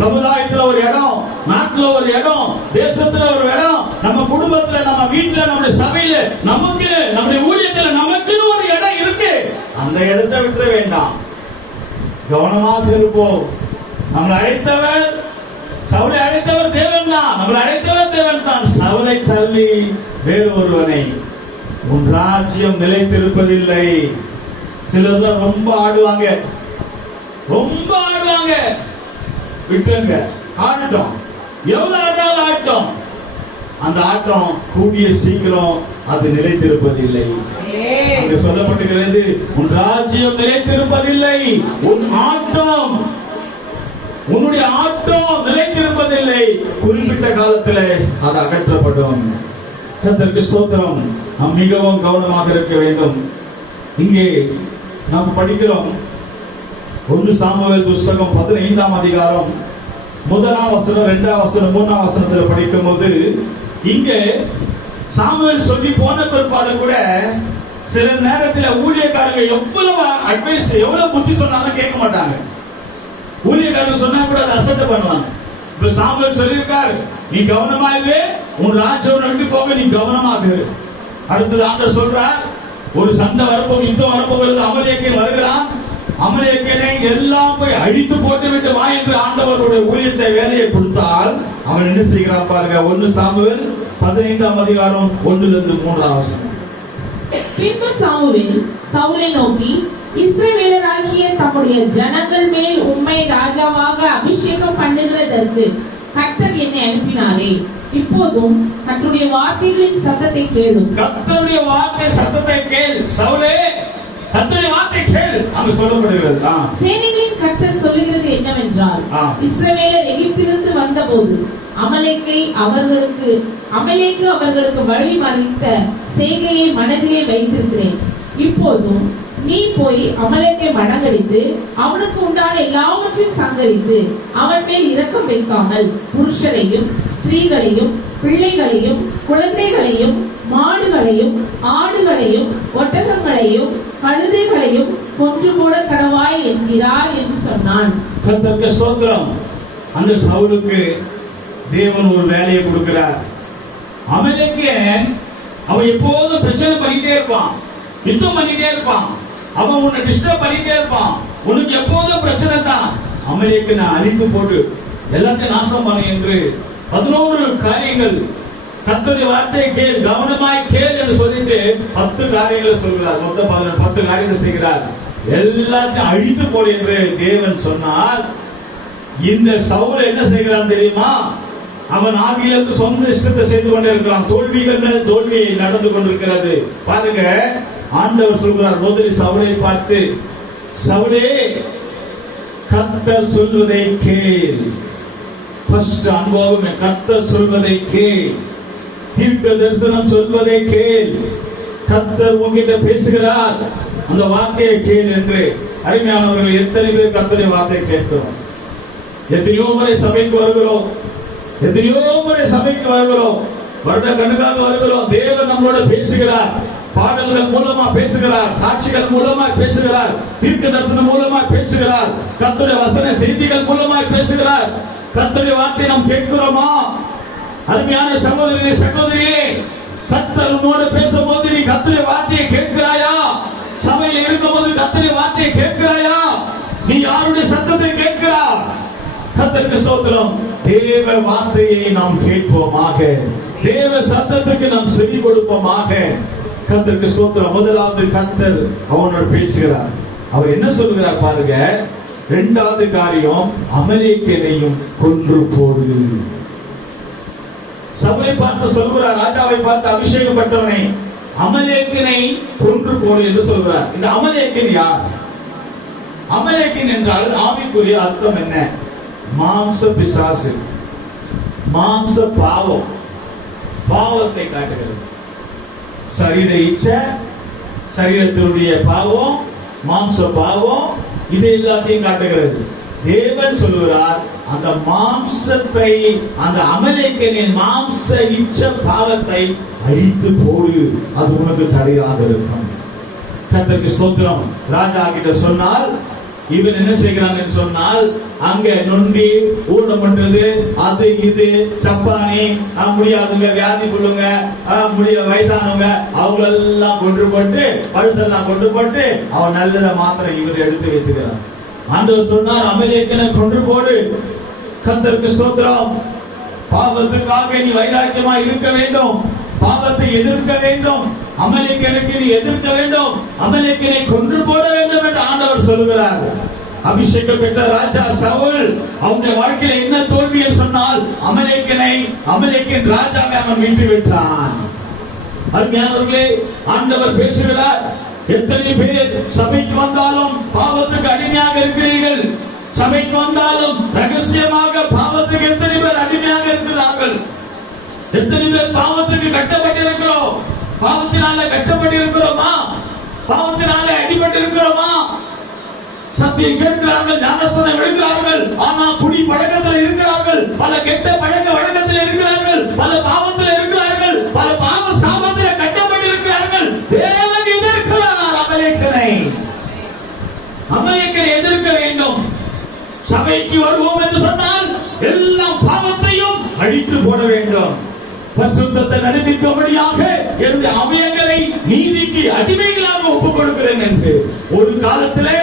சமுதாயத்துல ஒரு இடம், நாட்டுல ஒரு இடம், தேசத்துல ஒரு இடம், நம்ம குடும்பத்துல, நம்ம வீட்டுல, நம்முடைய சபையில, நமக்கு நம்முடைய ஊழியத்துல நமக்குன்னு ஒரு இடம் இருக்கு. அந்த இடத்தை விட்டுற வேண்டாம். கவனமாக இருப்போம். நம்மளை அழைத்தவர், சவுலை அழைத்தவர் தேவன் தான். நம்மளை அழைத்தவர் தேவன் தான். சவுலை தள்ளி வேறு ஒருவனை, உன் ராஜ்யம் நிலைத்திருப்பதில்லை. சிலர் தான் ரொம்ப ஆடுவாங்க, ரொம்ப ஆடுவாங்க. விட்டுருங்க, ஆடட்டும். எவ்வளவு ஆட்டாலும் ஆட்டம். அந்த ஆட்டம் கூடிய சீக்கிரம் அது நிலைத்திருப்பதில்லை. அங்கு சொல்லப்பட்டிருக்கிறது, உன் ராஜ்யம் நிலைத்திருப்பதில்லை. உன் ஆட்டம், உன்னுடைய ஆட்டம் நிலைத்திருப்பதில்லை. குறிப்பிட்ட காலத்தில் அது அகற்றப்படும். கர்த்தருக்கு ஸ்தோத்திரம். நாம் மிகவும் கவனமாக இருக்க வேண்டும். இங்கே நாம் படிக்கிறோம் 1 சாமுவேல் புஸ்தகம் 15ஆம் அதிகாரம் 1ஆம் வசனம், 2ஆம் வசனம், 3ஆம் வசனத்தில் படிக்கும் போது, இங்கே சாமுவேல் சொல்லி போன பிற்பாடு கூட சில நேரத்தில் ஊழியக்காரங்க எவ்வளவு அட்வைஸ், எவ்வளவு புத்தி சொன்னாலும் கேட்க மாட்டாங்க. ஊழியக்காரங்க சொன்னா கூட அதை அசட்டை பண்ணுவாங்க. இப்ப சாமுவேல் சொல்லியிருக்காரு, நீ கவனமாகவே உன் ராஜ்யம் விட்டு போக நீ கவனமாக. அடுத்தது ஆண்டவர் சொல்றார், ஒரு சண்டை வரப்போம், யுத்தம் வரப்போகிறது, அமலேக்கியன் வருகிறான், அமலேக்கியனை எல்லாம் போய் அழித்து போட்டு விட்டு வா என்று ஆண்டவருடைய ஊழியத்தை வேலையை கொடுத்தால் அவன் என்ன செய்கிறான் பாருங்க. 1 சாமுவேல் 15ஆம் அதிகாரம் 1-3 வசனம். பின்பு சாமுவேல் சவுலை நோக்கி, இஸ்ரவேலராகிய தம்முடைய ஜனங்கள் மேல் உம்மை ராஜாவாக அபிஷேகம் பண்ணுகிறதற்கு கர்த்தர் என்னை அனுப்பினாரே. இப்போதும் கர்த்தருடைய வார்த்தைகளின் சத்தத்தை கேளும். கர்த்தருடைய வார்த்தை சத்தத்தை கேள். சவுலே, கர்த்தருடைய வார்த்தை கேள். அங்கு சொல்லப்படுகிறது, சேனைகளின் கர்த்தர் சொல்லுகிறது என்னவென்றால், இஸ்ரவேலர் எகிப்திலிருந்து வந்தபோது அமலேக்கு அவர்களுக்கு வழி மறைத்த செய்கையை மனதிலே வைத்திருக்கிறேன். இப்போதும் நீ போய் அமலேக்கை மடங்கடித்து அவனுக்கு உண்டான எல்லாவற்றையும் சங்கரித்து அவன் மேல் இரக்கம் வைக்காமல் புருஷரையும் ஸ்திரீகளையும் பிள்ளைகளையும் குழந்தைகளையும் மாடுகளையும் ஆடுகளையும் ஒட்டகங்களையும் கழுதைகளையும் கொன்று போட கடவாய் என்கிறார் என்று சொன்னான். கர்த்தருக்கு ஸ்தோத்திரம். அந்த சவுலுக்கு தேவன் ஒரு வேலையை கொடுக்கிறார். அமலேக்கியன் அவன் எப்போதும் பிரச்சனை பண்ணிட்டே இருப்பான், யுத்தம் பண்ணிட்டே இருப்பான், அவன் உன்னை டிஸ்டர்ப் பண்ணிட்டே இருப்பான். உனக்கு எப்போதும் பிரச்சனை தான். அமலேக்கியனை அழித்து போட்டு எல்லாத்தையும் நாசம் பண்ணு என்று 11 காரியங்கள். கர்த்தருடைய வார்த்தையை கேள், கவனமாய் கேள் என்று சொல்லிட்டு 10 காரியங்களை சொல்கிறார். மொத்தம் 10 காரியங்கள் செய்கிறார். எல்லாத்தையும் அழித்து போடு என்று தேவன் சொன்னார். இந்த சவுல் என்ன செய்கிறான் தெரியுமா? அவன் ஆகியிலிருந்து சொந்த இஷ்டத்தை செய்து கொண்டே இருக்கிறான். தோல்விகள் தோல்வி நடந்து கொண்டிருக்கிறது. பாருங்க, ஆண்டவர் சொல்கிறார், முதலில் சவுலை பார்த்து, சவுலே கர்த்தர் சொல்வதை கேள். ஃபர்ஸ்ட் அனுபவமே கர்த்தர் சொல்வதை கேள், தீர்க்க தரிசனம் சொல்வதை கேள். கர்த்தர் உன்கிட்ட பேசுகிறார், அந்த வார்த்தையை கேள் என்று. அருமையானவர்கள், எத்தனை பேர் கர்த்தருடைய வார்த்தையை கேட்கிறோம்? எத்தனையோ முறை சபைக்கு வருகிறோம், எத்தனையோ முறை சபைக்கு வருகிறோம், வருட கணக்காக வருகிறோம். தேவன் நம்மளோட பேசுகிறார், பாடல்கள் மூலமா பேசுகிறார், சாட்சிகள் மூலமா பேசுகிறார், தீர்க்க தரிசனம் மூலமா பேசுகிறார், கர்த்தருடைய வசன செய்திகள் மூலமா பேசுகிறார். கர்த்தருடைய வார்த்தை நாம் கேட்கிறோமா? அருமையான சகோதரனே, சகோதரியே, கர்த்தர் உன்னோட பேசும்போது நீ கர்த்தருடைய வார்த்தையை கேட்கிறாயா? சபையில் இருக்கும்போது கர்த்தருடைய வார்த்தையை கேட்கிறாயா? நீ யாருடைய சத்தத்தை கேட்கிறாய்? கர்த்தருக்கு ஸ்தோத்திரம். தேவ வார்த்தையை நாம் கேட்போமாக, தேவ சத்தத்துக்கு நாம் செவி கொடுப்போமாக. கர்த்தருக்கு ஸ்தோத்திரம். முதலாவது கர்த்தர் அவனோட பேசுகிறார். அவர் என்ன சொல்லுகிறார் பாருங்க. இரண்டாவது காரியம், அமலேக்கியனையும் கொன்று போடு. சவுலை பார்த்து சொல்கிறார், ராஜாவை பார்த்து, அபிஷேகப்பட்டவனை அமலேக்கியனை கொன்று போடு என்று சொல்கிறார். இந்த அமலேக்கியன் யார்? அமலேக்கியன் என்றால் ஆவிக்குரிய அர்த்தம் என்ன? மாம்ச பிசாசு, மாம்ச பாவம், பாவத்தை காட்டுகிறது. சரீர இச்சை, சரீரத்தினுடைய பாவம், மாம்ச பாவம், இது எல்லாத்தையும் காட்டுகிறது. தேவன் சொல்லுகிறார், அந்த மாம்சத்தை, அந்த அமலேக்கியனின் மாம்ச இச்ச பாவத்தை அழித்து போடு, அது உனக்கு தடையாக இருக்கும். கர்த்தருக்கு ஸ்தோத்திரம். ராஜா கிட்ட சொன்னால், இவன் என்ன செய்கிறான் என்று சொன்னால், அங்க நொண்டி ஊடம் பண்றது, அது இது, சப்பானி, முடியாதுங்க, வியாதி கொள்ளுங்க, வயசானவங்க, அவங்களெல்லாம் கொண்டு போட்டு, பழுசெல்லாம் கொண்டு போட்டு, அவன் நல்லதை மாத்திரம் இவர் எடுத்து வைத்துக்கிறான். ஆண்டவர் சொன்னார், அமலேக்கியனை கொன்று போடு. கர்த்தருக்கு ஸ்தோத்திரம். பாவத்துக்காக நீ வைராக்கியமா இருக்க வேண்டும், பாவத்தை எதிர்க்க வேண்டும், அமலேக்கியனுக்கு நீ எதிர்க்க வேண்டும், அமலேக்கியனை கொன்று போட வேண்டும் என்று ஆண்டவர் சொல்லுகிறார். அபிஷேகம் பெற்ற ராஜா சவுல், அவனுடைய வாழ்க்கையில என்ன தோல்வி என்று சொன்னால், அமலேக்கியன் ராஜாவை அவன் மீட்டு விட்டான். அருமையானவர்களே, ஆண்டவர் பேசுகிறார். எத்தனை பேர் சபைக்கு வந்தாலும் பாவத்துக்கு அடிமையாக இருக்கிறீர்கள்? சபைக்கு வந்தாலும் ரகசியமாக பாவத்துக்கு எத்தனை பேர் அடிமையாக இருக்கிறார்கள்? எத்தனை பேர் பாவத்துக்கு கட்டப்பட்டிருக்கிறோம்? பாவத்தினால கட்டப்பட்டிருக்கிறோமா? பாவத்தினால அடிபட்டு இருக்கிறோமா? சத்தியம் கேட்கிறார்கள், ஞானஸ்தானம் எடுக்கிறார்கள், ஆனா குடி பழக்கத்தில் இருக்கிறார்கள், பல கெட்ட பழக்க வழக்கத்தில் இருக்கிறார்கள், பல பாவத்தில் இருக்கிறார்கள், பல பாவ சாபத்தில் கட்டப்பட்டிருக்கிறார்கள். தேவன் எதிர்க்கிறார் அமலேக்கியனை எதிர்க்க வேண்டும். சபைக்கு வருவோம் என்று சொன்னால் எல்லா பாவத்தையும் அழித்து போட வேண்டும். பரிசுத்தத்தை நடப்பிக்கும்படியாக என்னுடைய அவயங்களை நீதிக்கு அடிமைகளாக ஒப்புக் கொடுக்கிறேன் என்று ஒரு காலத்திலே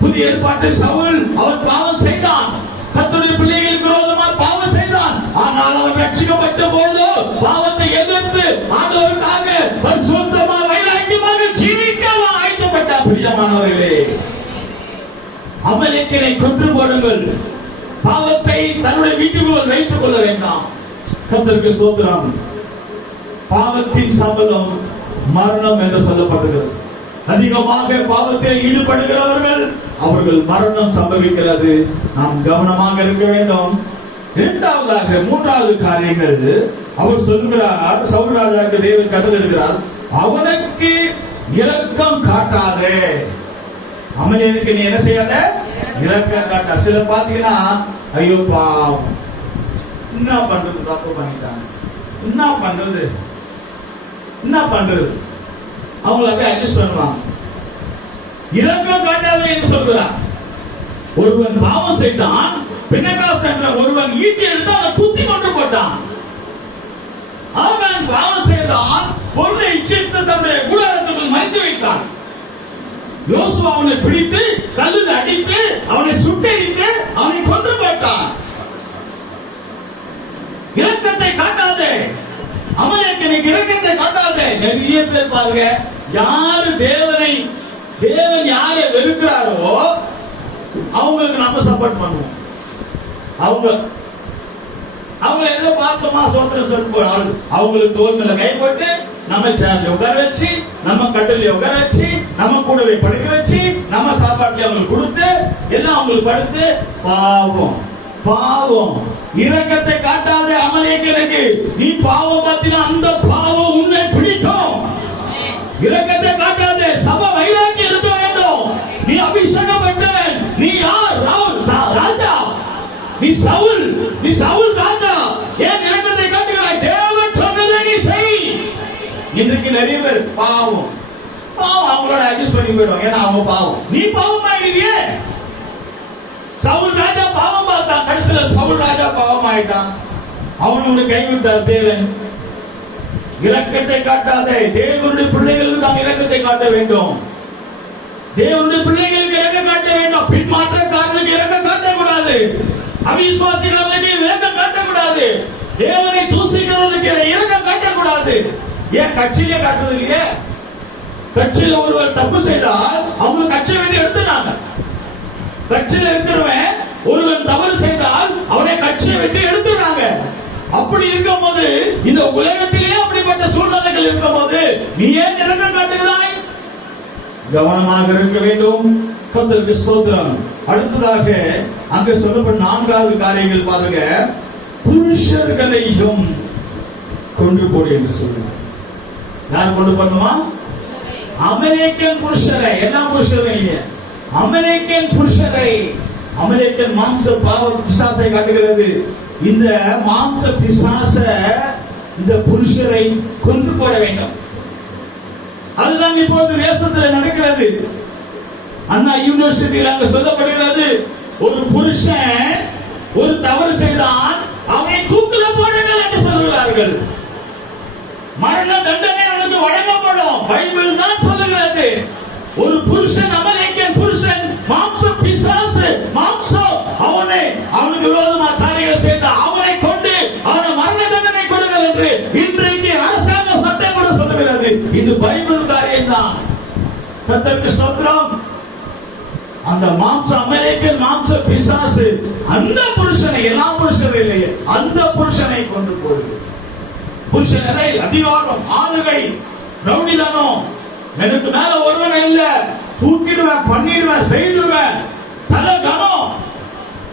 புதிய ஏற்பாட்டு சவுல் அவர் பாவம் செய்தான், கர்த்தருடைய பிள்ளைகளுக்கு விரோதமாக பாவம் செய்தான். ஆனால் அவன் ரட்சிக்கப்பட்ட போது பாவத்தை எதிர்த்து ஆண்டவருக்காக பரிசுத்தமாக வைராக்கியமாக ஜீவிக்க ஆயத்தப்பட்டார். பிரியமானவர்களே, அமலேக்கியனை கொன்று போடுங்கள். பாவத்தை தன்னுடைய வீட்டுக்குள் வைத்துக் கொள்ள வேண்டாம். கர்த்தருக்கு ஸ்தோத்திரம். பாவத்தின் சம்பளம் மரணம் என்று சொல்லப்படுகிறது. அதிகமாக பாவத்தில் ஈடுபடுகிறவர்கள் அவர்கள் மரணம் சம்பவிக்கிறது. நாம் கவனமாக இருக்க வேண்டும். இரண்டாவதாக, மூன்றாவது காரியங்கள் அவர் சொல்கிறார், சவுல் ராஜாவுக்கு தேவன் கட்டளையிடுகிறார், அவனுக்கு இரக்கம் காட்டாதே. அமலேக்கியனுக்கு நீ என்ன செய்யாத? இரக்கம் காட்டா. சில பாத்தீங்கன்னா, ஐயோ பாவம், என்ன பண்றது, தப்பு பண்ணிட்டாங்க, என்ன பண்றது, அவங்களை அப்படியே அட்ஜஸ்ட் பண்ணுவாங்க. இரக்கம் காட்டாதே என்று சொல்கிறார். ஒருவன் பாவம் செய்தான், பெந்தெகோஸ்தே என்ற ஒருவன் ஈட்டி எடுத்து அவனை குத்தி கொண்டு போட்டான். அவன் பாவம் செய்தான், பொருளை இச்சித்து தன்னுடைய கூடாரத்துக்குள் மறைத்து வைத்தான். யோசுவா அவனை பிடித்து கல்லில் அடித்து அவனை சுட்டெரித்து அவனை கொன்று போட்டான். இரக்கத்தை காட்டாதே, அமலேக்கியனுக்கு இரக்கத்தை காட்டாதே. நிறைய பேர் பாருங்க, யாரு தேவன் யாரை வெறுக்கிறாரோ அவங்களுக்கு நம்ம சப்போர்ட் பண்ணுவோம். அவங்க எதோ பார்த்தோமா சோத்திரம் சொல்லி அவங்களுக்கு தோல் மேல கை போட்டு நம்ம சேர்ல உட்கார வச்சு, நம்ம கட்டில உட்கார வச்சு, நம்ம கூடவே படுக்க வச்சு, நம்ம சாப்பாட்டுல அவங்களுக்கு கொடுத்து, எல்லாம் அவங்களுக்கு படுத்து, பாவம் பாவம் இரக்கத்தை காட்டாத அமலேக்கனுக்கு நீ பாவம் பார்த்தினா அந்த பாவம் உன்னை பிடிக்கும். இரக்கத்தை காட்டாத, சபை வைராக்கி இருக்க வேண்டும். நீ அபிஷேகப்பட்டவன், நீ யார்? ராஜா, நீ சவுல் ராஜா. ஏன் இரக்கத்தை காட்டுகிறாய்? தேவன் சொன்னதை நீ செய். இன்றைக்கு நிறைய பேர் பாவம் அவங்களோட அட்ஜஸ்ட் பண்ணி போயிடுவாங்க. ஏன்னா அவங்க பாவம், நீ பாவம் ஆயிடுவியே. சவுல் ராஜா பாவம் பார்த்தான், கடைசியில சவுல் ராஜா பாவம் ஆயிட்டான். அவனோட கைவிட்டார் தேவன். இரக்கத்தை காட்டாதே. தேவனுடைய பிள்ளைகளுக்கு தான் இரக்கத்தை காட்ட வேண்டும். தேவனுடைய பிள்ளைகளுக்கு இரக்கம் காட்ட வேண்டும். பின்மாற்றக்காரர்களுக்கு இரக்கம் காட்டக்கூடாது. அவிசுவாசிகளுக்கு இரக்கம் காட்டக்கூடாது. தேவனை தூசிக்கிறவர்களுக்கு இரக்கம் காட்டக்கூடாது. ஏன் கட்சியிலே காட்டுறது இல்லையே? கட்சியில ஒருவர் தப்பு செய்தால் அவங்க கட்சியை விட்டு எடுத்துனாங்க. கட்சியில இருக்கிறவன் ஒருவன் தவறு செய்தால் அவனை கட்சியை விட்டு எடுத்துறாங்க. அப்படி இருக்கும் போது, இந்த உலகத்திலேயே அப்படிப்பட்ட சூழ்நிலைகள் இருக்கும் போது நீ ஏன் இரக்கம் காட்டுகிறாய்? கவனமாக இருக்க வேண்டும். கர்த்தருக்கு ஸ்தோத்திரம். அடுத்ததாக அங்க சொல்லப்பட்ட 4வது காரியங்கள் பாருங்க. புருஷர்களையும் கொண்டு போடு என்று சொல்லுங்க. யார் கொண்டு பண்ணுமா? அமெரிக்கன் புருஷரை. எல்லா புருஷரையும் அமெரிக்கன் புருஷரை. அமெரிக்கன் மாம்ச பாவ பிசாசை காட்டுகிறது. இந்த மாம்ச பிசாச, இந்த புருஷரை கொண்டு போட வேண்டும். அதுதான் இப்போது தேசத்தில் நடக்கிறது. அண்ணா யூனிவர்சிட்டியில் அங்க சொல்லப்படுகிறது, ஒரு புருஷன் ஒரு தவறு செய்தான், அவனை தூக்கில போடுங்கள் என்று சொல்கிறார்கள். மரண தண்டனை அவனுக்கு வழங்கப்படும். பைபிள் தான் சொல்லுகிறது. ஒரு புருஷன், அமெரிக்கன் புருஷன், மாம்ச பிசாசு, மாம்சம் அவனுக்கு விரோதமா காரியங்கள் செய்த அவனை கொண்டு அவனை மரண தண்டனை கொடுங்கள் என்று இன்றைக்கு அரசாங்க சட்டம் கூட சொல்லுகிறது. இது பைபிள் காரியம் தான். கர்த்தருக்கு ஸ்தோத்திரம். அந்த மாம்ச அமெரிக்கன் மாம்ச பிசாசு அந்த புருஷனை, எல்லா புருஷனும் இல்லையே, அந்த புருஷனை கொண்டு போடுது. புருஷன் எதை? அதிகாரம், ஆளுகை, ரவுடிதானம். எனக்கு மேல ஒருவன் இல்ல, தூக்கிடுவேன், பண்ணிடுவேன், செய்துடுவேன். தல கனம்.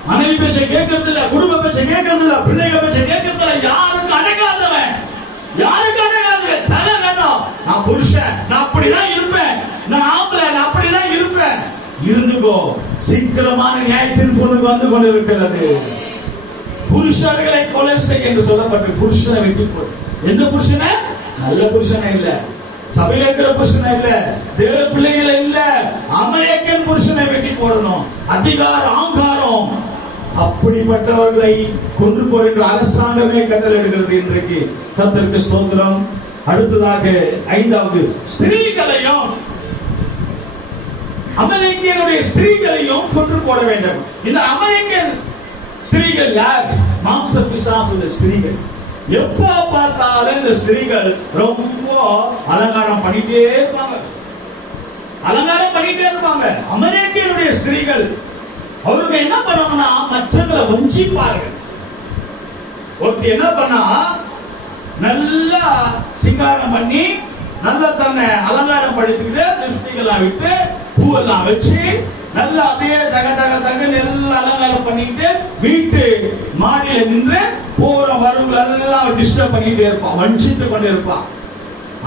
மனைவி பேச்ச கேட்கறது இல்ல, குடும்ப பேச்ச கேட்கறது இல்ல, பிள்ளைங்க பேச்ச கேட்கறது இல்ல. யாருக்கு அடங்காதவன், யாருக்கு அடங்காதவன். தல கனம். நான் புருஷன், நான் அப்படிதான் இருப்பேன். நான் ஆம்பளை, நான் அப்படிதான் இருப்பேன். இருந்துக்கோ, சீக்கிரமான நியாய தீர்ப்பு வந்து கொண்டிருக்கிறது. புருஷர்களை கொலை செய்ய என்று சொல்லப்பட்ட புருஷனை வெட்டி போடு. எந்த புருஷனை? நல்ல புருஷனை இல்ல, சபையில இருக்கிற புருஷனை இல்ல, தேவ பிள்ளைகளை இல்ல, அமெரிக்கன் புருஷனை வெட்டி போடணும். அதிகாரம், ஆங்காரம், அப்படிப்பட்டவர்களை கொன்று போடுகிற அரசாங்கமே கட்டளையிடுகிறது இன்றைக்கு. கர்த்தருக்கு ஸ்தோத்திரம். அடுத்ததாக 5வது, ஸ்திரீகளையும், அமெரிக்கனுடைய ஸ்திரீகளையும் கொன்று போட வேண்டும். இந்த அமெரிக்கன் ஸ்திரீகள் யார்? மாம்ச பிசாசுடைய ஸ்திரீகள். எப்ப பார்த்தாலும் இந்த ஸ்திரீகள் ரொம்ப அலங்காரம் பண்ணிட்டே இருப்பாங்க, அலங்காரம் பண்ணிட்டே இருப்பாங்க. அமெரிக்கனுடைய ஸ்திரீகள் அவருக்கு என்ன பண்ணுவாங்கன்னா, மற்றவர்களை வஞ்சிப்பார்கள். ஒருத்தி என்ன பண்ணா, நல்லா சிங்காரம் பண்ணி, நல்லா தன்னை அலங்காரம் படுத்திக்கிட்டு, லிப்ஸ்டிக் விட்டு, பூவெல்லாம் வச்சு, நல்லா அப்படியே தக தக தகன்னு எல்லாம் அலங்காரம் பண்ணிட்டு வீட்டு மாடியில நின்று போற வரவுல எல்லாம் டிஸ்டர்ப் பண்ணிட்டே இருப்பான், வஞ்சித்து கொண்டு இருப்பான்.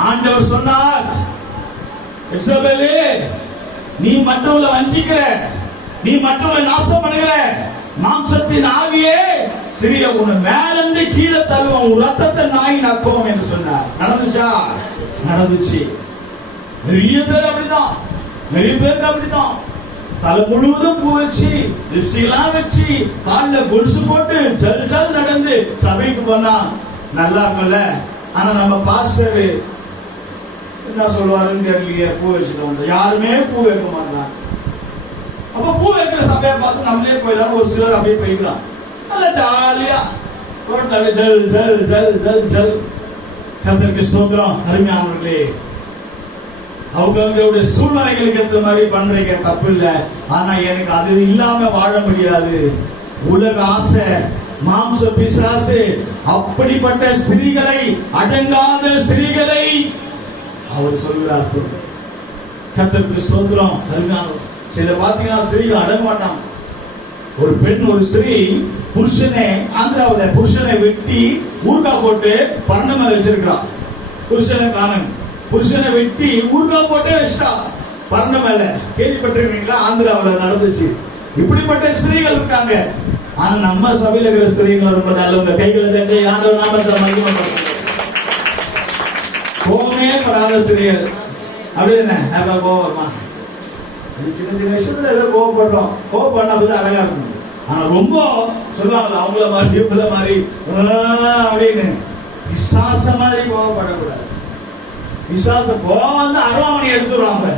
ஆண்டவர் சொன்னார், எலிசபெத், நீ மற்றவங்களை வஞ்சிக்கிற, நீ மற்றவங்களை நாசம் பண்ணுகிற, மாம்சத்தின் ஆவியே சிறிய உன்னை மேலிருந்து கீழே தள்ளுவோம், உன் ரத்தத்தை நாய் நக்குவோம் என்று சொன்னார். நடந்துச்சா? நடந்துச்சு. நிறைய பேர் அப்படிதான், நிறைய பேருக்கு அப்படிதான். தலை முழுவதும் பூ வச்சு, லிப்ஸ்டிக் எல்லாம் வச்சு, காலில் கொலுசு போட்டு ஜல் ஜல் நடந்து சபைக்கு போனா நல்லா இருக்கும்ல. ஆனா நம்ம பாஸ்டர் என்ன சொல்லுவாருன்னு தெரியலையே, பூ வச்சுக்கோங்க. யாருமே பூ வைக்க மாட்டாங்க. அப்ப பூ வைக்கிற சபையை பார்த்து நம்மளே போயிடலாம். ஒரு சிலர் அப்படியே போய்க்கலாம், நல்லா ஜாலியா அப்படியே ஜல் ஜல் ஜல் ஜல் ஜல். கர்த்தருக்கு ஸ்தோத்திரம். அருமையானவர்களே, அவங்களுடைய சூழ்நிலைகளுக்கு ஏற்ற மாதிரி பண்றீங்க, தப்பு இல்ல. ஆனா எனக்கு அது இல்லாம வாழ முடியாது. உலக ஆசை, மாம்ச பிசாசு அப்படிப்பட்ட ஸ்திரீகளை, அடங்காத ஸ்திரீகளை அவர் சொல்கிறார், கர்த்தருக்கு ஸ்தோத்திரம். சில பாத்தீங்கன்னா ஸ்திரீகள் அடங்க மாட்டாங்க. ஒரு பெண், ஒரு ஸ்திரீ புருஷனை ஆந்திராவில் புருஷனை வெட்டி ஊர்கா போட்டு பண்ண மேல வச்சிருக்கிறான். புருஷனை காணன், புருஷனை வெட்டி ஊர்கா போட்டு வச்சிட்டா பண்ண மேல. கேள்விப்பட்டிருக்கீங்களா? ஆந்திராவில் நடந்துச்சு. இப்படிப்பட்ட ஸ்திரீகள் இருக்காங்க. ஆனா நம்ம சபையில இருக்கிற ஸ்திரீகள் ரொம்ப நல்லவங்க. கைகளை தட்டி ஆண்டவர் நாமத்தை மகிமைப்படுத்துங்க. கோபமே படாத ஸ்திரீகள். அப்படிதானே? கோபமா சின்ன சின்ன விஷயத்துல ஏதோ கோவப்படுறோம். கோவப்படா கொஞ்சம் அழகா இருக்கணும். ஆனா ரொம்ப சொல்லுவாங்க அவங்கள மாதிரி இவங்கள மாதிரி அப்படின்னு விசாச மாதிரி கோவப்படக்கூடாது. விசாச கோவம் வந்து அருவாமணி எடுத்துருவாங்க.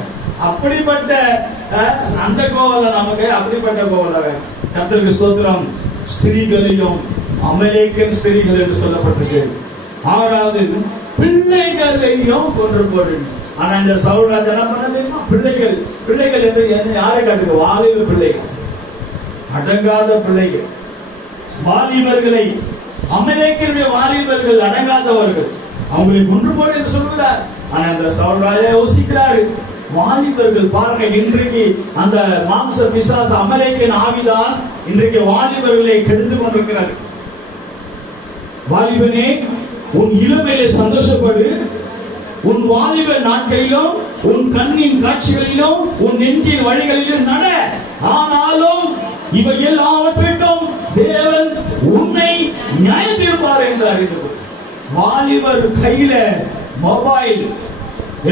அப்படிப்பட்ட அந்த கோவல நமக்கு அப்படிப்பட்ட கோவல கர்த்தருக்கு ஸ்தோத்திரம். ஸ்திரீகளிலும் அமெரிக்கன் ஸ்திரீகள் என்று சொல்லப்பட்டிருக்கு. ஆறாவது, பிள்ளைகளையும் கொன்று போடுங்க. ஆனா இந்த சவுல் ராஜா என்ன பண்ண தெரியுமா? பிள்ளைகள் பிள்ளைகள் என்று யாரை காட்டுங்க? வாலிப பிள்ளைகள், அடங்காத பிள்ளைகள், வாலிபர்களை, அமெரிக்கனுடைய வாலிபர்கள் அடங்காதவர்கள், அவங்களை கொன்று போடு என்று சொல்கிறார். ஆனா இந்த சவுல் ராஜா யோசிக்கிறாரு, வாலிபர்கள் பாருங்க, இன்றைக்கு அந்த மாம்ச பிசாசு அமெரிக்கன் ஆவிதான் இன்றைக்கு வாலிபர்களை கெடுத்து கொண்டிருக்கிறார். வாலிபனே, உன் இளமையிலே சந்தோஷப்படு. உன் வாலிப நாட்களிலும் உன் கண்ணின் காட்சிகளிலும் உன் நெஞ்சின் வழிகளிலும் நட. ஆனாலும் இவை எல்லாவற்றிற்கும் தேவன் உன்னை நியாயம் தீர்ப்பார் என்றார். வாலிபர் கையில மொபைல்,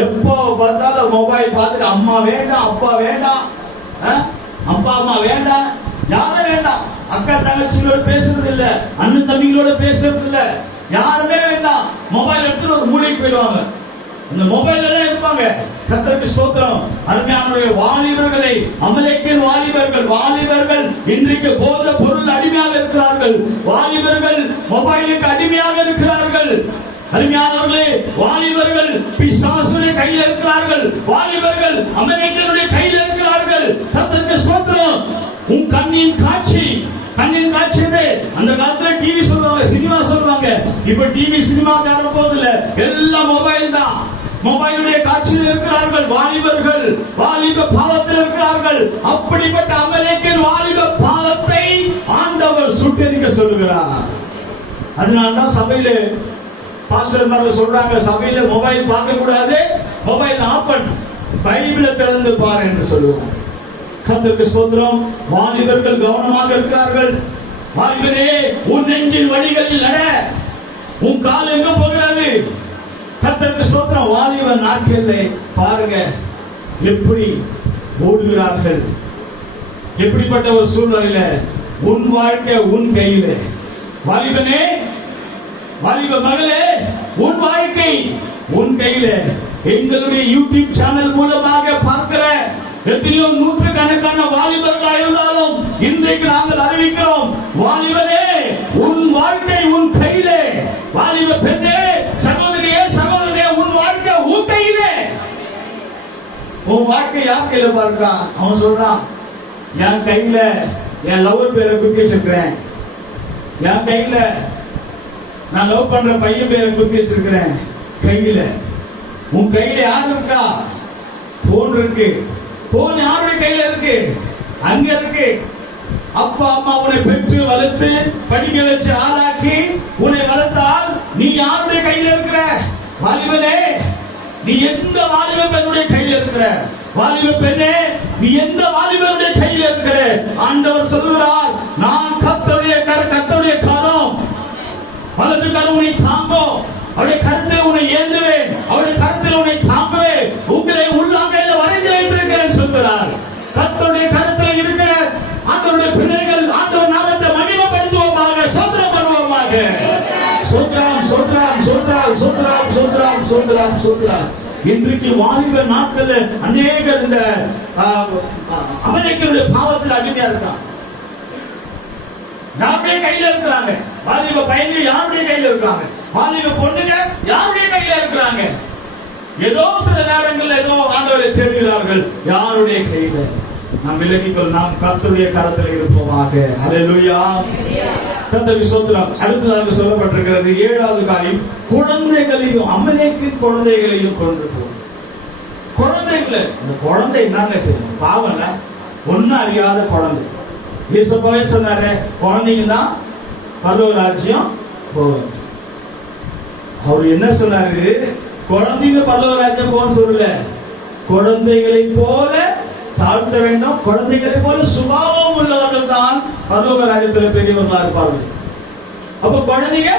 எப்போ பார்த்தாலும் மொபைல் பார்த்துட்டு அம்மா வேண்டாம், அப்பா வேண்டாம், அப்பா அம்மா வேண்டாம், யாரும் வேண்டாம், அக்கா தங்கச்சிகளோட பேசுறது இல்ல, அண்ணன் தம்பிகளோட பேசுறது இல்ல, யாருமே வேண்டாம். மொபைல் எடுத்துட்டு ஒரு மூலைக்கு போயிடுவாங்க. இந்த மொபைல்ல தான் இருப்பாங்க. கர்த்தருக்கு ஸ்தோத்திரம். அருமையானவர்களே, வாலிபர்களை, அமெரிக்கன் வாலிபர்கள் இன்றைக்கு போத பொருள் அடிமையாக இருக்கிறார்கள். வாலிபர்கள் மொபைலுக்கு அடிமையாக இருக்கிறார்கள். அருமையானவர்களே, வாலிபர்கள் பிசாசுடைய கையில் இருக்கிறார்கள். வாலிபர்கள் அமெரிக்கனுடைய கையில் இருக்கிறார்கள். கர்த்தருக்கு ஸ்தோத்திரம். உன் கண்ணின் காட்சி அந்த காலத்துல டிவி சொல்லுவாங்க, சினிமா சொல்லுவாங்க. இப்ப டிவி சினிமா காரணம் போது இல்ல, எல்லாம் மொபைல் தான். மொபைலுடைய காட்சியில் இருக்கிறார்கள் வாலிபர்கள், வாலிப பாவத்தில் இருக்கிறார்கள். அப்படிப்பட்ட அமெரிக்கன் வாலிப பாவத்தை ஆண்டவர் சுட்டெரிக்க சொல்லுகிறார். அதனால்தான் சபையில பாஸ்டர்மார்கள் சொல்றாங்க, சபையில மொபைல் பார்க்க கூடாது, மொபைல் ஆஃப் பண்ணு, பைபிளை திறந்து பாரு என்று சொல்லுவாங்க. கர்த்தருக்கு ஸ்தோத்திரம். வாலிபர்கள் கவனமாக இருக்கிறார்கள். வாலிபரே, உன் நெஞ்சின் வழிகளில் நட. உன் கால் எங்க போகிறது? கர்த்தருக்கு ஸ்தோத்திரம். வாலிப நாட்களில் பாருங்க எப்படி ஓடுகிறார்கள். எப்படிப்பட்ட ஒரு சூழ்நிலையில உன் வாழ்க்கை உன் கையில. வாலிபனே, வாலிப மகளே, உன் வாழ்க்கை உன் கையில. எங்களுடைய யூடியூப் சேனல் மூலமாக பார்க்கிற எத்தனையோ நூற்றுக்கணக்கான வாலிபர்கள் இருந்தாலும் இன்றைக்கு நாங்கள் அறிவிக்கிறோம், வாலிபனே, உன் வாழ்க்கை உன் கையிலே. வாலிப பெண்ணே, சகோதரியே, உன் வாழ்க்கை உன் கையிலே. உன் வாழ்க்கை யார் கையில பார்க்கிறான்? அவன் சொல்றான், என் கையில என் லவர் பேரை குத்தி வச்சிருக்கிறேன், என் கையில நான் லவ் பண்ற பையன் பேரை குத்தி வச்சிருக்கிறேன். கையில, உன் கையில யார் இருக்கா? போன் இருக்கு. போன் யாருடைய கையில இருக்கு? அங்க இருக்கு. அப்பா அம்மா உன்னை பெற்று வளர்த்து படிக்க வச்சு ஆளாக்கி உன்னை வளர்த்தால் நீ யாருடைய கையில இருக்கிற? வாலிபனே, நீ எந்த வாலிப பெண்ணுடைய கையில இருக்கிற? வாலிப பெண்ணே, நீ எந்த வாலிபனுடைய கையில இருக்கிற? ஆண்டவர் சொல்லுகிறார், நான் கர்த்தருடைய கரம், வலது கரம் உன்னை தாங்கும், அவருடைய கருத்தில் உன்னை ஏந்துவேன், அவருடைய கருத்தில் உன்னை தாங்குவேன், உங்களை உள்ளாங்கையில வரைந்து வைத்திருக்கிறேன் சொல்கிறார். கர்த்தருடைய கருத்தில் இருக்கிற ஆண்டவருடைய பிள்ளைகள் ஆண்டவர் நாமத்தை மகிமைப்படுத்துவோமாக, ஸ்தோத்திரம் பண்ணுவோமாக. ஸ்தோத்திரம், ஸ்தோத்திரம், ஸ்தோத்திரம், ஸ்தோத்திரம், ஸ்தோத்திரம், ஸ்தோத்திரம், ஸ்தோத்திரம். இன்றைக்கு வாலிப நாட்கள் அநேகர் இந்த அமெரிக்கனுடைய பாவத்தில் அடிமையா இருக்காங்க. யாருடைய கையில இருக்கிறாங்க? வாலிப பையன்கள் யாருடைய கையில இருக்காங்க? வாலிப பொண்ணுங்க யாருடைய கையில இருக்கிறாங்க? ஏதோ சில நேரங்கள் ஏதோ ஆண்டவரை தேடுகிறார்கள். யாருடைய கையில? நாம் விலகிக்கொள், நாம் கர்த்தருடைய கரத்தில் இருப்போமாக. அல்லேலூயா. கர்த்தருக்கு ஸ்தோத்திரம். அடுத்ததாக சொல்லப்பட்டிருக்கிறது 7வது காரியம், குழந்தைகளையும் அமலேக்கு குழந்தைகளையும் கொண்டு போ. குழந்தைகளை, இந்த குழந்தை என்னங்க செய்யும்? பாவம்ல, ஒன்னும் அறியாத குழந்தை. இயேசுவே சொன்னாரு, குழந்தைங்க தான் பரலோக ராஜ்யம் போகும். அவர் என்ன சொன்னாரு? குழந்தைங்க பரலோக ராஜ்யம் போகணும்னு சொல்லல, குழந்தைகளை போல தாழ்த்த வேண்டும், குழந்தைகளை போல சுபாவம் உள்ளவர்கள் தான் பரலோக ராஜ்யத்தில் பெரியவர்களா இருப்பார்கள். அப்ப குழந்தைங்க,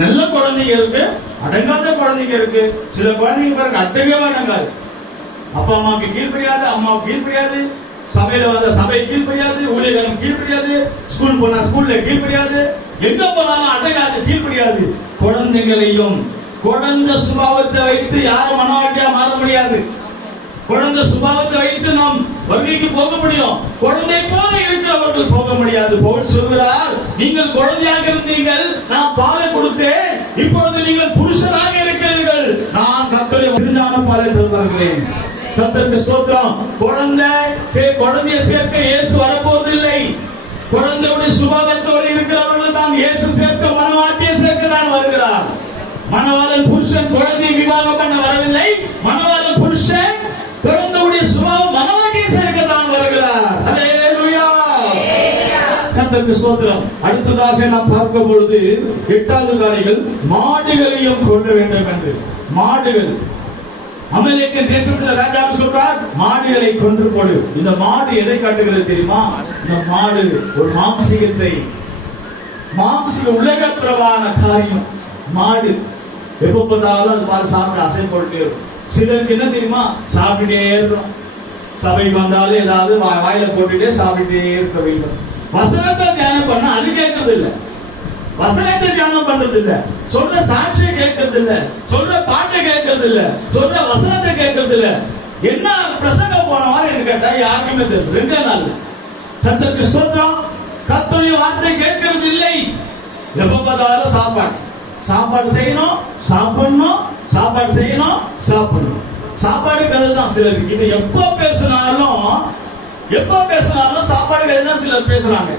நல்ல குழந்தைங்க இருக்கு, அடங்காத குழந்தைங்க இருக்கு. சில குழந்தைங்க பாருங்க, அடங்கவே அடங்காது. அப்பா அம்மாவுக்கு கீழ்ப்படியாது, அம்மாவுக்கு கீழ்ப்படியாது, சபையில வந்த சபை கீழ்ப்படியாது, ஊழியர்களும் கீழ்ப்படியாது, ஸ்கூல் போனா ஸ்கூல்ல கீழ்ப்படியாது, எங்க போனாலும் அடங்காது, கீழ்ப்படியாது. குழந்தைகளையும், குழந்தை சுபாவத்தை வைத்து யாரும் மனவாட்டியா மாற முடியாது. குழந்தை சுபாவத்தை வைத்து நாம் வருகைக்கு போக முடியும், குழந்தை போல இருக்கிறவர்கள் போக முடியாது. பவுல் சொல்கிறார், நீங்கள் குழந்தையாக இருந்தீர்கள், நான் பாலை கொடுத்தேன், இப்பொழுது நீங்கள் புருஷராக இருக்கிறீர்கள், நான் கர்த்தருடைய விருந்தான பாலை தருகிறேன். கர்த்தருக்கு ஸ்தோத்திரம். குழந்தையை சேர்க்க இயேசு வரப்போவதில்லை. குழந்தையுடைய சுபாவத்தோடு இருக்கிறவர்கள் தான் இயேசு சேர்க்க, மனவாட்டியை சேர்க்க தான் வருகிறார். மணவாளன் புருஷன் குழந்தையை விவாகம் பண்ண வரவில்லை, மணவாளன் புருஷன் குழந்தையுடைய சுபாவம் மனவாட்டியை சேர்க்க தான் வருகிறார். ஹல்லேலூயா, கர்த்தருக்கு ஸ்தோத்திரம். அடுத்ததாக நாம் பார்க்கும் பொழுது 8வது காரியங்கள், மாடுகளையும் கொள்ள வேண்டும் என்று. மாடுகள், அமலேக்கு தேசத்தில் ராஜாவு சொல்றார், மாடுகளை கொன்று போடு. இந்த மாடு எதை காட்டுகிறது தெரியுமா? இந்த மாடு ஒரு மாம்சீகத்தை, மாம்சீக உலகப்பிரவான காரியம். மாடு எப்ப பார்த்தாலும் அது பால் சாப்பிட்டு அசை போட்டு, சிலருக்கு என்ன தெரியுமா, சாப்பிட்டே இருக்கும். சபைக்கு வந்தாலும் ஏதாவது வாயில போட்டுட்டே சாப்பிட்டே இருக்க வேண்டும். வசனத்தை தியானம் பண்ண அது கேட்கறது இல்லை, வசனத்தை தியானம் பண்றது இல்ல, சொல்ற சாட்சியை கேட்கறது இல்ல, சொல்ற பாட்டை கேட்கறது இல்ல, சொல்ற வசனத்தை கேட்கறது இல்ல. என்ன பிரசங்கம் போன வாரம் கேட்டா யாருக்குமே தெரியும். 2 நாள் கர்த்தருக்கு ஸ்தோத்திரம், கர்த்தருடைய வார்த்தை கேட்கறது இல்லை. எப்ப பார்த்தாலும் சாப்பாடு, சாப்பாடு செய்யணும், சாப்பிடணும், சாப்பாடு செய்யணும், சாப்பிடணும். சாப்பாடு கதை தான் சிலருக்கு. இது எப்ப பேசினாலும் சாப்பாடு கதை தான் சிலர் பேசுறாங்க.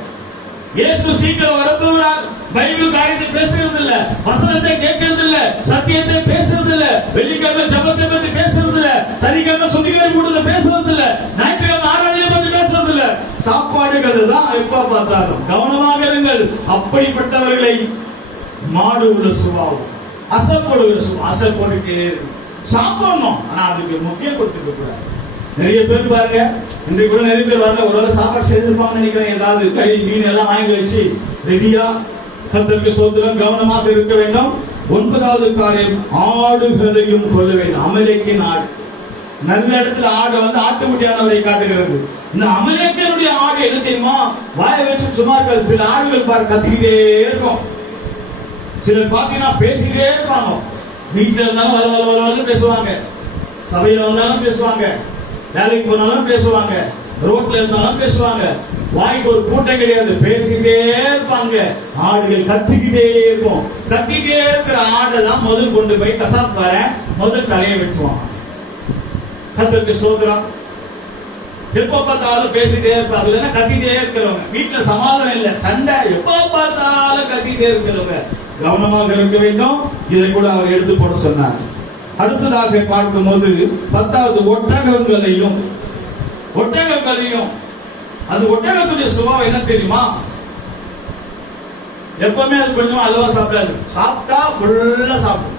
இயேசு சீக்கிரம் வரப்போகிறார், பைபிள் காரியத்தை பேசுறது இல்ல, வசனத்தை கேட்கறது இல்ல, சத்தியத்தை பேசுறது இல்ல, வெள்ளிக்கிழமை ஜெபத்தை பத்தி பேசுறது இல்ல, சனிக்கிழமை சுத்திகரிப்பு கூட்டத்தை பேசுறது இல்ல, ஞாயிற்றுக்கிழமை ஆராதனை பத்தி பேசுறது இல்ல. சாப்பாடு கதை தான் எப்ப பார்த்தாலும். கவனமாக இருங்கள். அப்படிப்பட்டவர்களை மாடு உள்ள சுபாவம், அசைப்படுகிற சுபாவம், அசைப்படுக்கே சாப்பிடணும், ஆனா அதுக்கு முக்கியம் கொடுத்துக்க கூடாது. நிறைய பேர் பாருங்க, இன்றைக்கு கூட நிறைய பேர் வரல, ஒருவேளை சாப்பாடு செய்திருப்பாங்கன்னு நினைக்கிறேன். ஏதாவது கறி மீன் எல்லாம் வாங்கி வச்சு ரெடியா. கர்த்தருக்கு ஸ்தோத்திரம். கவனமாக இருக்க வேண்டும். 9வது காரியம், ஆடுகளையும் கொல்ல வேண்டும். அமலேக்கின் ஆடு, நல்ல இடத்துல ஆடு வந்து ஆட்டுக்குட்டியானவரை காட்டுகிறது. இந்த அமலேக்கினுடைய ஆடு என்ன தெரியுமா, வாயை வச்சு சும்மா இருக்காது. சில ஆடுகள் பாரு கத்திக்கிட்டே இருக்கும், சிலர் பாத்தீங்கன்னா பேசிக்கிட்டே இருப்பாங்க. வீட்டுல இருந்தாலும் வர பேசுவாங்க, சபையில வந்தாலும் பேசுவாங்க, வேலைக்கு போனாலும் பேசுவாங்க, ரோட்ல இருந்தாலும் பேசுவாங்க. வாய்க்கு ஒரு கூட்டம் கிடையாது, பேசிக்கிட்டே இருப்பாங்க. ஆடுகள் கத்திக்கிட்டே இருக்கும். கத்திக்கிட்டே இருக்கிற ஆடை தான் முதல் கொண்டு போய் கசாப்பார முதல் தலையை வெட்டுவான். கர்த்தருக்கு ஸ்தோத்திரம். எப்ப பார்த்தாலும் பேசிட்டே இருப்பாங்க, இல்லைன்னா கத்திட்டே இருக்கிறவங்க. வீட்டுல சமாதானம் இல்ல, சண்டை, எப்ப பார்த்தாலும் கத்திட்டே இருக்கிறவங்க கவனமாக இருக்க வேண்டும். இதை கூட அவர் எடுத்து போட சொன்னார். அடுத்ததாக பார்க்கும்போது 10வது, ஒட்டகங்களையும். அது ஒட்டகத்துடைய சுபாவம் என்ன தெரியுமா, எப்பவுமே அது கொஞ்சம் அளவா சாப்பிடாது. சாப்பிட்டா ஃபுல்லா சாப்பிடும்.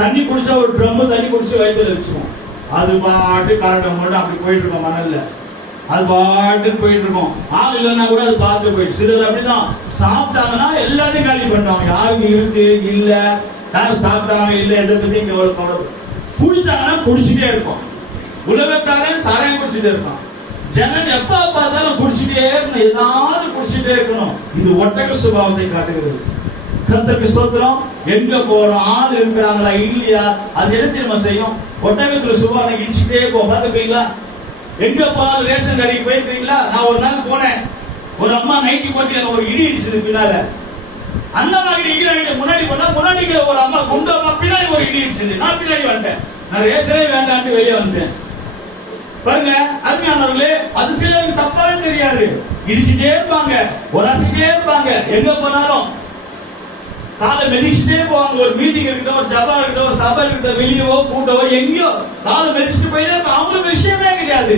தண்ணி குடிச்சா ஒரு ட்ரம் தண்ணி குடிச்சு வயிற்றுல வச்சுக்கும். அது பாட்டு கரண்டம் மட்டும் அப்படி போயிட்டு இருக்கும், மணல்ல அது பாட்டு போயிட்டு இருக்கும். ஆள் இல்லைன்னா கூட அது பார்த்து போயிட்டு. சிலர் அப்படிதான் சாப்பிட்டாங்கன்னா எல்லாத்தையும் காலி பண்ணுவாங்க. யாருக்கு இருக்கு இல்ல, யாரும் சாப்பிட்டாங்க இல்ல, எதை பத்தி குடிச்சாங்கன்னா குடிச்சுட்டே இருக்கும். உலகக்காரன் சாராயம் குடிச்சுட்டே இருக்கான். ஜனங்க எப்ப பார்த்தாலும் குடிச்சுட்டே இருக்கணும், ஏதாவது குடிச்சுட்டே இருக்கணும். இது ஒட்டக சுபாவத்தை காட்டுகிறது. கர்த்தருக்கு ஸ்தோத்திரம். எங்க போறோம், ஆள் இருக்கிறாங்களா இல்லையா, அது என்ன தெரியுமா செய்யும், ஒட்டகத்துல சுபாவனை இடிச்சுட்டே போகும். பாத்துப்பீங்களா, எங்க போனாலும் ரேஷன் கடைக்கு போயிருக்கீங்களா? நான் ஒரு நாள் போனேன், ஒரு அம்மா நைட்டி போட்டு எனக்கு ஒரு இடி இடிச்சது பின்னால. அந்த மாதிரி இடி முன்னாடி போனா, முன்னாடி ஒரு அம்மா குண்டு அம்மா பின்னாடி ஒரு இடி இடிச்சது. நான் பின்னாடி வந்துட்டேன், நான் ரேஷனே வேண்டாம்னு வெளியே வந்துட்டேன். பாருங்க அருமையானவர்களே, அது சிலருக்கு தப்பாவே தெரியாது. இடிச்சுட்டே இருப்பாங்க, உரசிட்டே இருப்பாங்க, எங்க போனாலும் காலை மெதிச்சுட்டே போவாங்க. ஒரு மீட்டிங் இருக்கட்டும், ஒரு ஜபா இருக்கட்டும், ஒரு சபை இருக்கட்டும், வெளியவோ கூட்டவோ எங்கேயோ காலை மெதிச்சுட்டு போயிட்டே இருப்பாங்க. அவங்களுக்கு விஷயமே கிடையாது.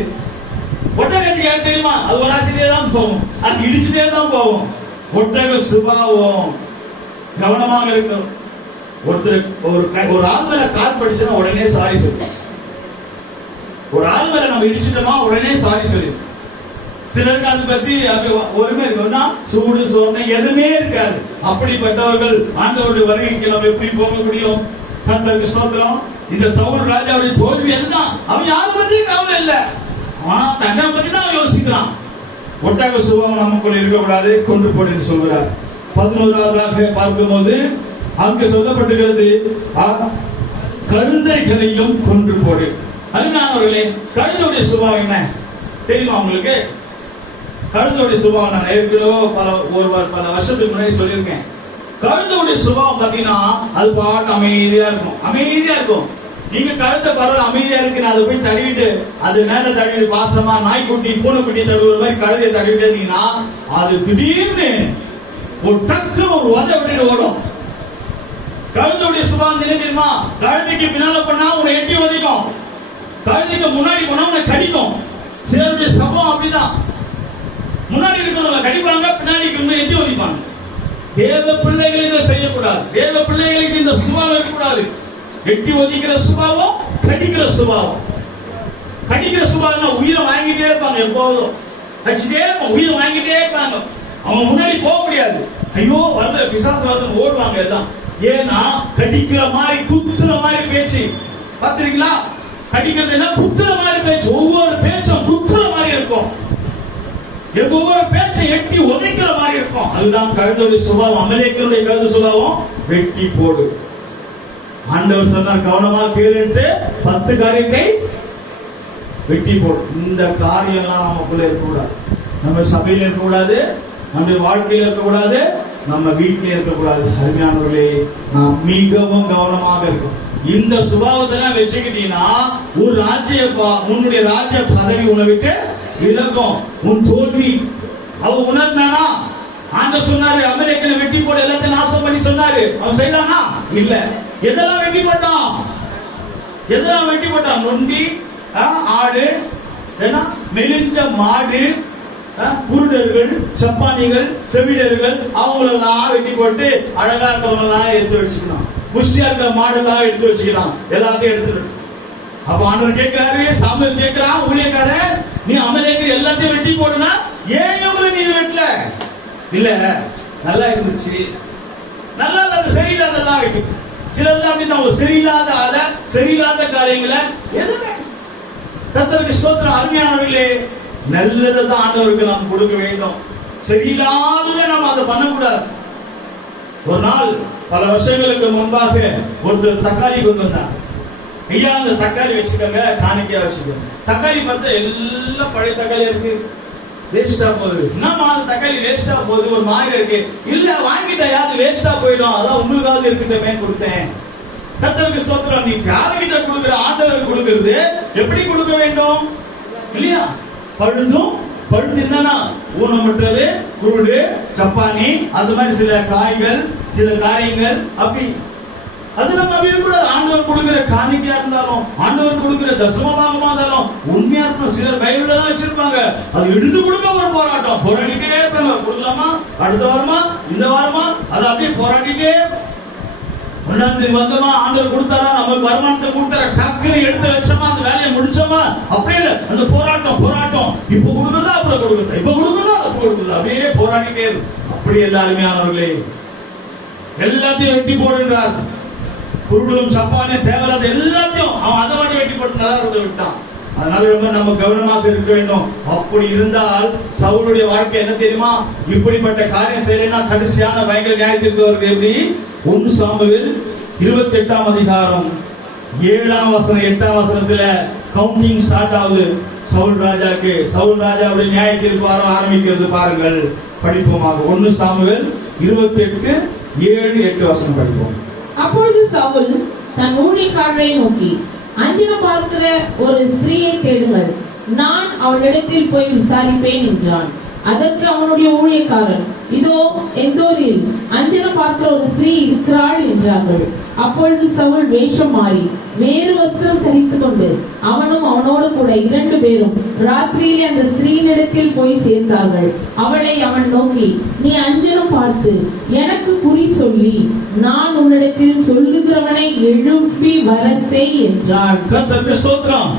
ஒட்டகத்துக்கு யாரு தெரியுமா? அது உரசிட்டே தான் போகும், அது இடிச்சுட்டே தான் போகும். ஒட்டக சுபாவம் கவனமாக இருக்கும். ஒருத்தர் ஒரு ஆள் மேல கால் படிச்சுன்னா உடனே சாரி சொல்லு. ஒரு ஆள் மேல நம்ம இடிச்சிட்டோமா உடனே சாரி சொல்லு. சிலருக்கு அதை பத்தி ஒருமே இருக்கும்னா சூடு சோதனை எதுவுமே இருக்காது. அப்படிப்பட்டவர்கள் ஆண்டவருடைய வருகைக்கு நம்ம எப்படி போக முடியும்? கர்த்தருக்கு ஸ்தோத்திரம். இந்த சவுல் ராஜாவுடைய தோல்வி எதுதான்? அவன் யாரை பத்தியும் கவலை இல்லை, அவன் தன்னை பத்தி தான் யோசிக்கிறான். ஒட்டக சுபாவம் நமக்குள்ள இருக்கக்கூடாது, கொண்டு போட்டு சொல்கிறார். 11ஆவதாக பார்க்கும்போது அங்கு சொல்லப்பட்டிருக்கிறது, கழுதைகளையும் கொன்று போடு. அருமையானவர்களே, கழுதையுடைய சுபாவம் என்ன தெரியுமா உங்களுக்கு? கழுதையுடைய சுபாவம் நான் ஏற்கனவே பல வருஷத்துக்கு முன்னாடி சொல்லியிருக்கேன். கழுதையுடைய சுபாவம் பாத்தீங்கன்னா அது பாட்டு அமைதியா இருக்கும், அமைதியா இருக்கும். நீங்க கழுத்தை பரவாயில்ல அமைதியா இருக்கு, அதை போய் தடவிட்டு அது மேல தடவிட்டு பாசமா நாய்க்குட்டி பூனைக்குட்டி தடவுற மாதிரி கழுதையை தடவிட்டு இருந்தீங்கன்னா அது திடீர்னு ஒரு டக்கு ஒரு உதை விட்டு ஓடும். கழுதையுடைய சுபாவம் தெரியுமா? கழுதைக்கு பின்னால பண்ணா உன்னை எட்டி உதைக்கும், கழுதைக்கு முன்னாடி போனா உன்னை கடிக்கும். சிலருடைய சபம் அப்படிதான், முன்னாடி இருக்கிறவங்க கடிப்பாங்க, பின்னாடி எட்டி உதைப்பாங்க. தேவ பிள்ளைகளுக்கு செய்யக்கூடாது, தேவ பிள்ளைகளுக்கு இந்த சுபாவம் இருக்கக்கூடாது. எட்டி ஒதிக்கிற சுபாவம், கடிக்கிற சுபாவம். கடிக்கிற சுபாவம் உயிரை வாங்கிட்டே இருப்பாங்க, எப்போதும் கடிச்சிட்டே இருப்பாங்க, உயிரை வாங்கிட்டே இருப்பாங்க. அவங்க முன்னாடி போக முடியாது. ஐயோ வந்து பிசாசு வந்து ஓடுவாங்க எல்லாம். ஏன்னா கடிக்கிற மாதிரி குத்துற மாதிரி பேச்சு பாத்துறீங்களா? கடிக்கிறது என்ன? குத்துற மாதிரி பேச்சு. ஒவ்வொரு பேச்சும் குத்துற மாதிரி இருக்கும், ஒவ்வொரு பேச்சை எட்டி உதைக்கிற மாதிரி இருக்கும். அதுதான் கழுதையுடைய சுபாவம். அமெரிக்கனுடைய கழுதை சுபாவம் வெட்டி போடு. ஆண்டவர் சொன்னார், கவனமா கேளுட்டு 10 காரியத்தை வெட்டி போடு. இந்த காரியம்லாம் நமக்குள்ள இருக்கக்கூடாது, நம்ம சபையில இருக்கக்கூடாது, நம்முடைய வாழ்க்கையில் இருக்கக்கூடாது, நம்ம வீட்டிலே இருக்கக்கூடாது. அருமையானவர்களே, நாம் மிகவும் கவனமாக இருக்கும். இந்த சுபாவத்தெல்லாம் வச்சுக்கிட்டீங்கன்னா ஒரு உன்னுடைய ராஜ்ய பதவி உன்னை விட்டு விலகும். உன் தோல்வி அவ உணர்ந்தானா? ஆண்டவர் சொன்னாரு அமெரிக்கனை வெட்டி போட, எல்லாத்தையும் நாசம் பண்ணி சொன்னாரு. அவன் செய்தானா? இல்ல. எதெல்லாம் வெட்டி போட்டான்? எதெல்லாம் வெட்டி போட்டான்? நொண்டி, ஆடு, மெலிஞ்ச மாடு, குருடர்கள், சப்பானிகள், செவிடர்கள், அவங்களெல்லாம் வெட்டி போட்டு அழகா இருக்கவங்கெல்லாம் எடுத்து வச்சுக்கணும். புஷ்டியா இருக்கிற மாடெல்லாம் எடுத்து வச்சுக்கலாம், எல்லாத்தையும் எடுத்துட்டு. அப்ப ஆண்டவர் கேட்கிறாரு, சாமுவேல் கேட்கிறான், ஊழியக்கார நீ அமெரிக்கர் எல்லாத்தையும் வெட்டி போடுனா ஏன் இவங்களை நீ வெட்டல? இல்ல நல்லா இருந்துச்சு, நல்லா இல்லாத சரியில்லாதெல்லாம் வெட்டி. சிலர்லாம் அப்படி சரியில்லாத ஆள, சரியில்லாத காரியங்களை எதுவுமே. கர்த்தருக்கு ஸ்தோத்திரம். அருமையானவர்களே, நல்லதை தான் ஆண்டவருக்கு நாம் கொடுக்க வேண்டும், சரியில்லாததை நாம் அதை பண்ணக்கூடாது. ஒரு நாள் பல வருஷங்களுக்கு முன்பாக ஒருத்தர் தக்காளி கொண்டு வந்தார். ஐயா அந்த தக்காளி வச்சுக்கோங்க, காணிக்கையா வச்சுக்கோங்க. தக்காளி பார்த்தா எல்லாம் பழைய தக்காளி இருக்கு, வேஸ்டா போகுது. என்னமா அந்த தக்காளி வேஸ்டா போகுது, ஒரு மாதிரி இருக்கு. இல்ல வாங்கிட்டா யாரு வேஸ்டா போயிடும், அதான் உங்களுக்காவது இருக்கட்டுமே கொடுத்தேன். கர்த்தருக்கு ஸ்தோத்திரம். நீ யாருகிட்ட கொடுக்குற? ஆண்டவருக்கு கொடுக்கிறது எப்படி கொடுக்க வேண்டும் இல்லையா? பழுதும் பழுது என்னன்னா ஊனமுற்றது, குருடு, சப்பானி, அது மாதிரி சில காய்கள், சில காரியங்கள் அப்படி. அது நம்ம அப்படி இருக்கக்கூடாது. ஆண்டவர் கொடுக்கிற காணிக்கையா இருந்தாலும், ஆண்டவர் கொடுக்கிற தசமபாகமா இருந்தாலும் உண்மையா இருக்கும். சிலர் பைபிள்ல தான் வச்சிருப்பாங்க, அது எடுத்து கொடுக்க ஒரு போராட்டம், போராடிட்டே இருப்பாங்க. கொடுக்கலாமா, அடுத்த வாரமா, இந்த வாரமா, அது அப்படியே போராடிட்டே. ஒன்னாம் வந்தோமா, ஆண்டவர் கொடுத்தாரா, நமக்கு வருமானத்தை கொடுத்தாரா, டக்குன்னு எடுத்து வச்சோமா, அந்த வேலையை முடிச்சோமா, அப்படியே அந்த போராட்டம். இப்ப கொடுக்குறதா அப்புறம் கொடுக்குறதா, இப்ப கொடுக்குறதா அப்ப கொடுக்குறதா, அப்படியே போராடிட்டே இருக்கு. அப்படி எல்லாருமே ஆனவர்களே, எல்லாத்தையும் வெட்டி போடுன்றார். குருடும் சப்பானே தேவையில்லாத எல்லாத்தையும் அவன் அதை மட்டும் வெட்டி போட்டு நல்லா இருந்து விட்டான். அதனால ரொம்ப நம்ம கவனமாக இருக்க வேண்டும். அப்படி இருந்தால் சவுலுடைய வாழ்க்கை என்ன தெரியுமா? இப்படிப்பட்ட காரியம் செய்யலைன்னா கடைசியான பயங்கர நியாயத்திற்கு வருது. எப்படி? 1 சாமுவேல் 28ஆம் அதிகாரம் 7ஆம் வசனம் 8ஆம் வசனத்துல கவுண்டிங் ஸ்டார்ட் ஆகுது. சவுல் ராஜாவுடைய நியாயத்திற்கு வர ஆரம்பிக்கிறது. பாருங்கள், படிப்போமாக. 1 சாமுவேல் 28 7 8 வசனம் படிப்போம். அப்பொழுது சவுல் தன் ஊழியக்காரரை நோக்கி, அஞ்சிரம் பார்க்கிற ஒரு ஸ்திரீயை தேடுங்கள், நான் அவளிடத்தில் போய் விசாரிப்பேன் என்றான். அதற்கு அவனுடைய ஊழியக்காரன், இதோ எந்தோரில் அஞ்சனம் பார்க்கிற ஒரு ஸ்திரீ இருக்கிறாள் என்றார்கள். அப்பொழுது சவுல் வேஷம் மாறி வேறு வஸ்திரம் தரித்துக் கொண்டு அவனும் அவனோடு கூட 2 பேரும் ராத்திரியிலே அந்த ஸ்திரீனிடத்தில் போய் சேர்ந்தார்கள். அவளை அவன் நோக்கி, நீ அஞ்சனம் பார்த்து எனக்கு குறி சொல்லி நான் உன்னிடத்தில் சொல்லுகிறவனை எழுப்பி வர செய் என்றாள். கர்த்தருக்கு ஸ்தோத்திரம்.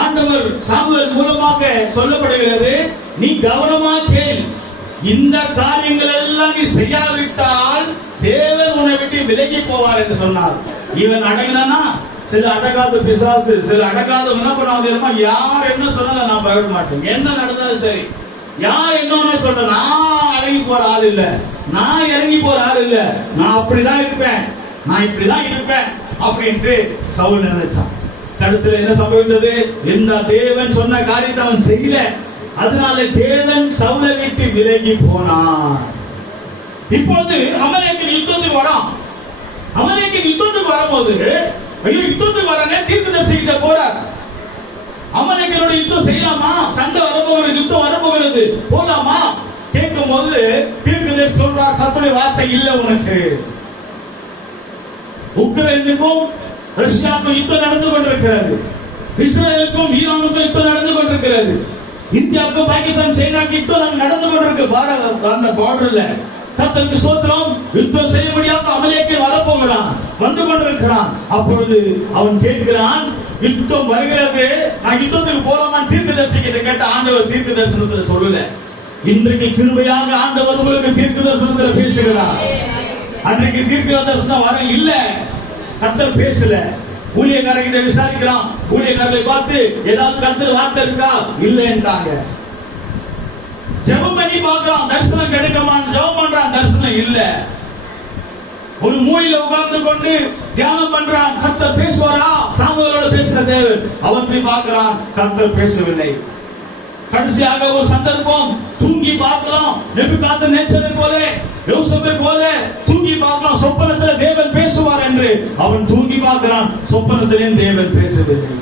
ஆண்டவர் சாமுவேல் மூலமாக சொல்லப்படுகிறது, நீ கவனமா கேள். இந்த காரியங்கள் எல்லாம் நீ செய்யாவிட்டால் தேவன் உன்னை விட்டு விலகி போவார் என்று சொன்னார். இவன் அடங்கினா சில அடங்காத பிசாசு, சில அடங்காத என்ன பண்ணுவாங்க, யார் என்ன சொன்னாலும் நான் பயப்பட மாட்டேன், என்ன நடந்தாலும் சரி. யார் என்ன சொல்ற, நான் அடங்கி போற ஆள் இல்ல, நான் இறங்கி போற ஆள் இல்ல, நான் அப்படிதான் இருப்பேன், நான் இப்படிதான் இருப்பேன் அப்படின்ட்டு சவுல் நினைச்சான். கடைசியில் என்ன சம்பவித்தது? இந்த தேவன் சொன்ன காரியத்தை அவன் செய்யல. அதனால தேவன் சவுலை விட்டு விலகி போனான். இப்போது அமலேக்கின் யுத்தத்துக்கு வரான். அமலேக்கின் யுத்தத்துக்கு வரும்போது, ஐயோ யுத்தத்துக்கு வரனே தீர்க்கதரிசிகிட்ட போறார். அமலேக்கினோட யுத்தம் செய்யலாமா? சண்டை வரப்போகிறது, யுத்தம் வரப்போகிறது, போலாமா கேட்கும் போது தீர்க்கதரிசி சொல்றார், கர்த்தருடைய வார்த்தை இல்ல உனக்கு. உக்ரைனுக்கும் ரஷ்யாவுக்கும் யுத்தம் நடந்து கொண்டிருக்கிறது, இஸ்ரேலுக்கும் ஈரானுக்கும் யுத்தம் நடந்து கொண்டிருக்கிறது, இந்தியாவுக்கும் பாகிஸ்தான் சைனாக்கு யுத்தம் நடந்து கொண்டிருக்கு. அந்த பார்டர்ல கர்த்தருக்கு ஸ்தோத்திரம், யுத்தம் செய்ய முடியாத அமலேக்கின் வரப்போகிறான், வந்து கொண்டிருக்கிறான். அப்பொழுது அவன் கேட்கிறான், யுத்தம் வருகிறது, நான் யுத்தத்துக்கு போலாமா? தீர்க்கதரிசி கிட்ட கேட்ட ஆண்டவர் தீர்க்க தரிசனத்துல சொல்லல. இன்றைக்கு கிருபையாக ஆண்டவர் உங்களுக்கு தீர்க்க தரிசனத்துல பேசுகிறார். அன்றைக்கு தீர்க்க தரிசனம் வர இல்ல, கர்த்தர் பேசல. ஊழியக்காரர்கிட்ட விசாரிக்கலாம், ஊழியக்காரர்களை பார்த்து ஏதாவது கர்த்தர் வார்த்தை இருக்கா? இல்ல என்றாங்க. ஜெபம் பண்ணி பார்க்கலாம், தரிசனம் கிடைக்குமான்னு ஜெபம் பண்றான், தரிசனம் இல்ல. ஒரு மூலையில உட்கார்ந்து கொண்டு தியானம் பண்றான், கர்த்தர் பேசுவாரா? சாமுவேலோட பேசுற தேவன். அவன் போய் பார்க்கிறான், கர்த்தர் பேசவில்லை. கடைசியாக ஒரு சந்தர்ப்பம், தூங்கி பார்க்கலாம், நேபுகாத்நேச்சரை போல, யோசேப்பை போல தூங்கி பார்க்கலாம், சொப்பனத்துல தேவன் பேசுவார் என்று அவன் தூங்கி பார்க்கிறான், சொப்பனத்திலே தேவன் பேசவில்லை.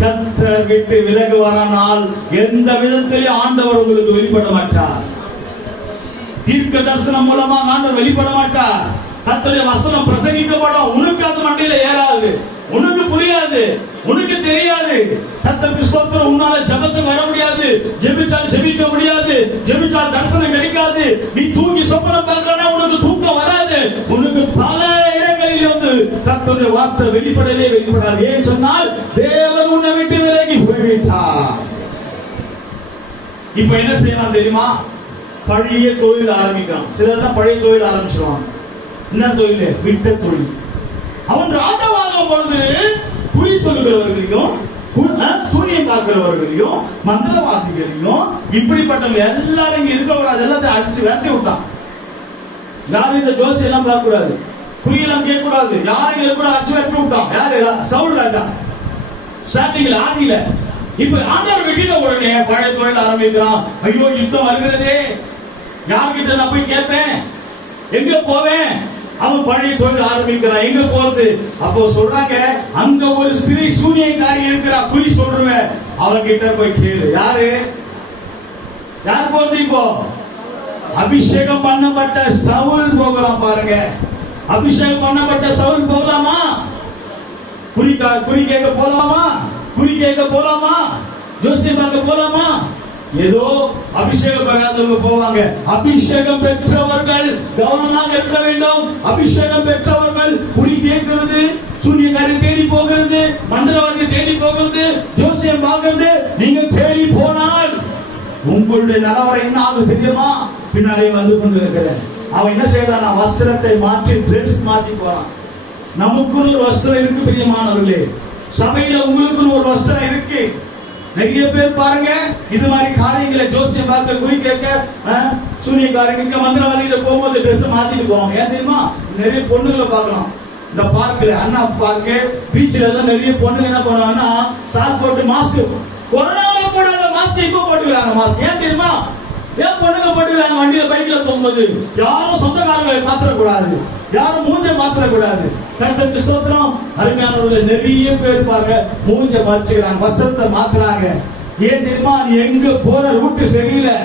கர்த்தர் விட்டு விலகுவாரானால் எந்த விதத்திலே ஆண்டவர் உங்களுக்கு வெளிப்பட மாட்டார். தீர்க்க தரிசனம் மூலமா ஆண்டவர் வெளிப்பட மாட்டார். கர்த்தருடைய வசனம் பிரசங்கிக்கப்படும், உனக்கு அது மண்டையில ஏறாது, உனக்கு புரியாது, உனக்கு தெரியாது. கர்த்தருக்கு ஸ்தோத்திரம். உன்னால ஜெபத்துக்கு வர முடியாது, ஜெபிச்சால் ஜெபிக்க முடியாது, ஜெபிச்சால் தரிசனம் கிடைக்காது. நீ தூங்கி சொப்பனம் பார்க்கறனா உனக்கு தூக்கம் வராது. உனக்கு பல இடங்களில் வந்து கர்த்தருடைய வார்த்தை வெளிப்படவே வெளிப்படாது. ஏன் சொன்னால் தேவன் உன்னை விட்டு விலகி போய்விட்டார். இப்ப என்ன செய்யலாம் தெரியுமா? பழைய தொழில் ஆரம்பிக்கலாம். சிலர் தான் பழைய தொழில் ஆரம்பிச்சிருவாங்க. என்ன தொழில்? விட்ட தொழில். அவன் ராஜாவாகும் பொழுது குறி சொல்லுகிறவர்களையும் சூனியம் பார்க்கிறவர்களையும் மந்திரவாதிகளையும் இப்படிப்பட்டவங்க எல்லாரும் இங்க இருக்கக்கூடாது, எல்லாத்தையும் அடிச்சு விரட்டி விட்டான். யாரும் இந்த ஜோசி எல்லாம் பார்க்க கூடாது, குறியெல்லாம் கேட்க கூடாது, யாரும் கூட அடிச்சு விரட்டி விட்டான். யாரு? சவுல் ராஜா. ஸ்டார்டிங்ல ஆதியில. இப்ப ஆண்டவர் வெட்டின உடனே பழைய தொழில் ஆரம்பிக்கிறான். ஐயோ யுத்தம் வருகிறதே, யார்கிட்ட நான் போய் கேட்பேன், எங்க போவேன்? அவன் பழைய தொழில் ஆரம்பிக்கிறான். எங்க போறது? அப்போ சொல்றாங்க, அங்க ஒரு ஸ்திரீ சூனியக்காரி இருக்கிறா, குறி சொல்றேன், அவன்கிட்ட போய் கேளு. யாரு? யார் போறது? இப்போ அபிஷேகம் பண்ணப்பட்ட சவுல் போகலாம். பாருங்க, அபிஷேகம் பண்ணப்பட்ட சவுல் போகலாமா? குறி கேட்க போலாமா? குறி கேட்க போலாமா? ஜோசியம் பார்க்க போலாமா? ஏதோ அபிஷேகம் பெறாதவங்க போவாங்க. அபிஷேகம் பெற்றவர்கள் கவனமாக இருக்க வேண்டும். அபிஷேகம் பெற்றவர்கள் குறி கேட்கிறது, சூனியக்காரி தேடி போகிறது, மந்திரவாதி தேடி போகிறது, ஜோசியம் பார்க்கிறது. நீங்க தேடி போனால் உங்களுடைய நிலவரம் என்ன ஆகும் தெரியுமா? பின்னாலே வந்து கொண்டு இருக்கிறேன். அவன் என்ன செய்யறான்? வஸ்திரத்தை மாற்றி டிரெஸ் மாற்றி போறான். நமக்குன்னு ஒரு வஸ்திரம் இருக்கு பிரியமானவர்களே. சபையில உங்களுக்குன்னு ஒரு வஸ்திரம் இருக்கு. நிறைய பேர் பாருங்க, இது மாதிரி காரியங்களை ஜோசியம் பார்க்க, குறி கேட்க, சூனியக்காரங்க மந்திரவாதிகிட்ட போகும்போது ட்ரெஸ் மாத்திட்டு போவாங்க. ஏன் தெரியுமா? நிறைய பொண்ணுங்களை பார்க்கலாம். இந்த பார்க்ல, அண்ணா பார்க்க, பீச்ல எல்லாம் நிறைய பொண்ணுங்க என்ன பண்ணுவாங்கன்னா சாக் போட்டு மாஸ்க், கொரோனாவை போடாத மாஸ்க் இப்போ போட்டுக்கிறாங்க. மாஸ்க் ஏன் தெரியுமா? ஏன் பொண்ணுங்க போட்டுக்கிறாங்க? வண்டியில பைக்ல போகும்போது யாரும் சொந்தக்காரங்களை மாத்திரக்கூடாது, யாரும் மூஞ்ச மாத்திரக்கூடாது. கர்த்தருக்கு ஸ்தோத்திரம். அருமையானவர்கள், நிறைய பேர் பாருங்க மூஞ்ச மறைச்சுக்கிறாங்க, வஸ்திரத்தை மாத்துறாங்க. ஏன் தெரியுமா? நீ எங்க போற ரூட் சரியில்லை.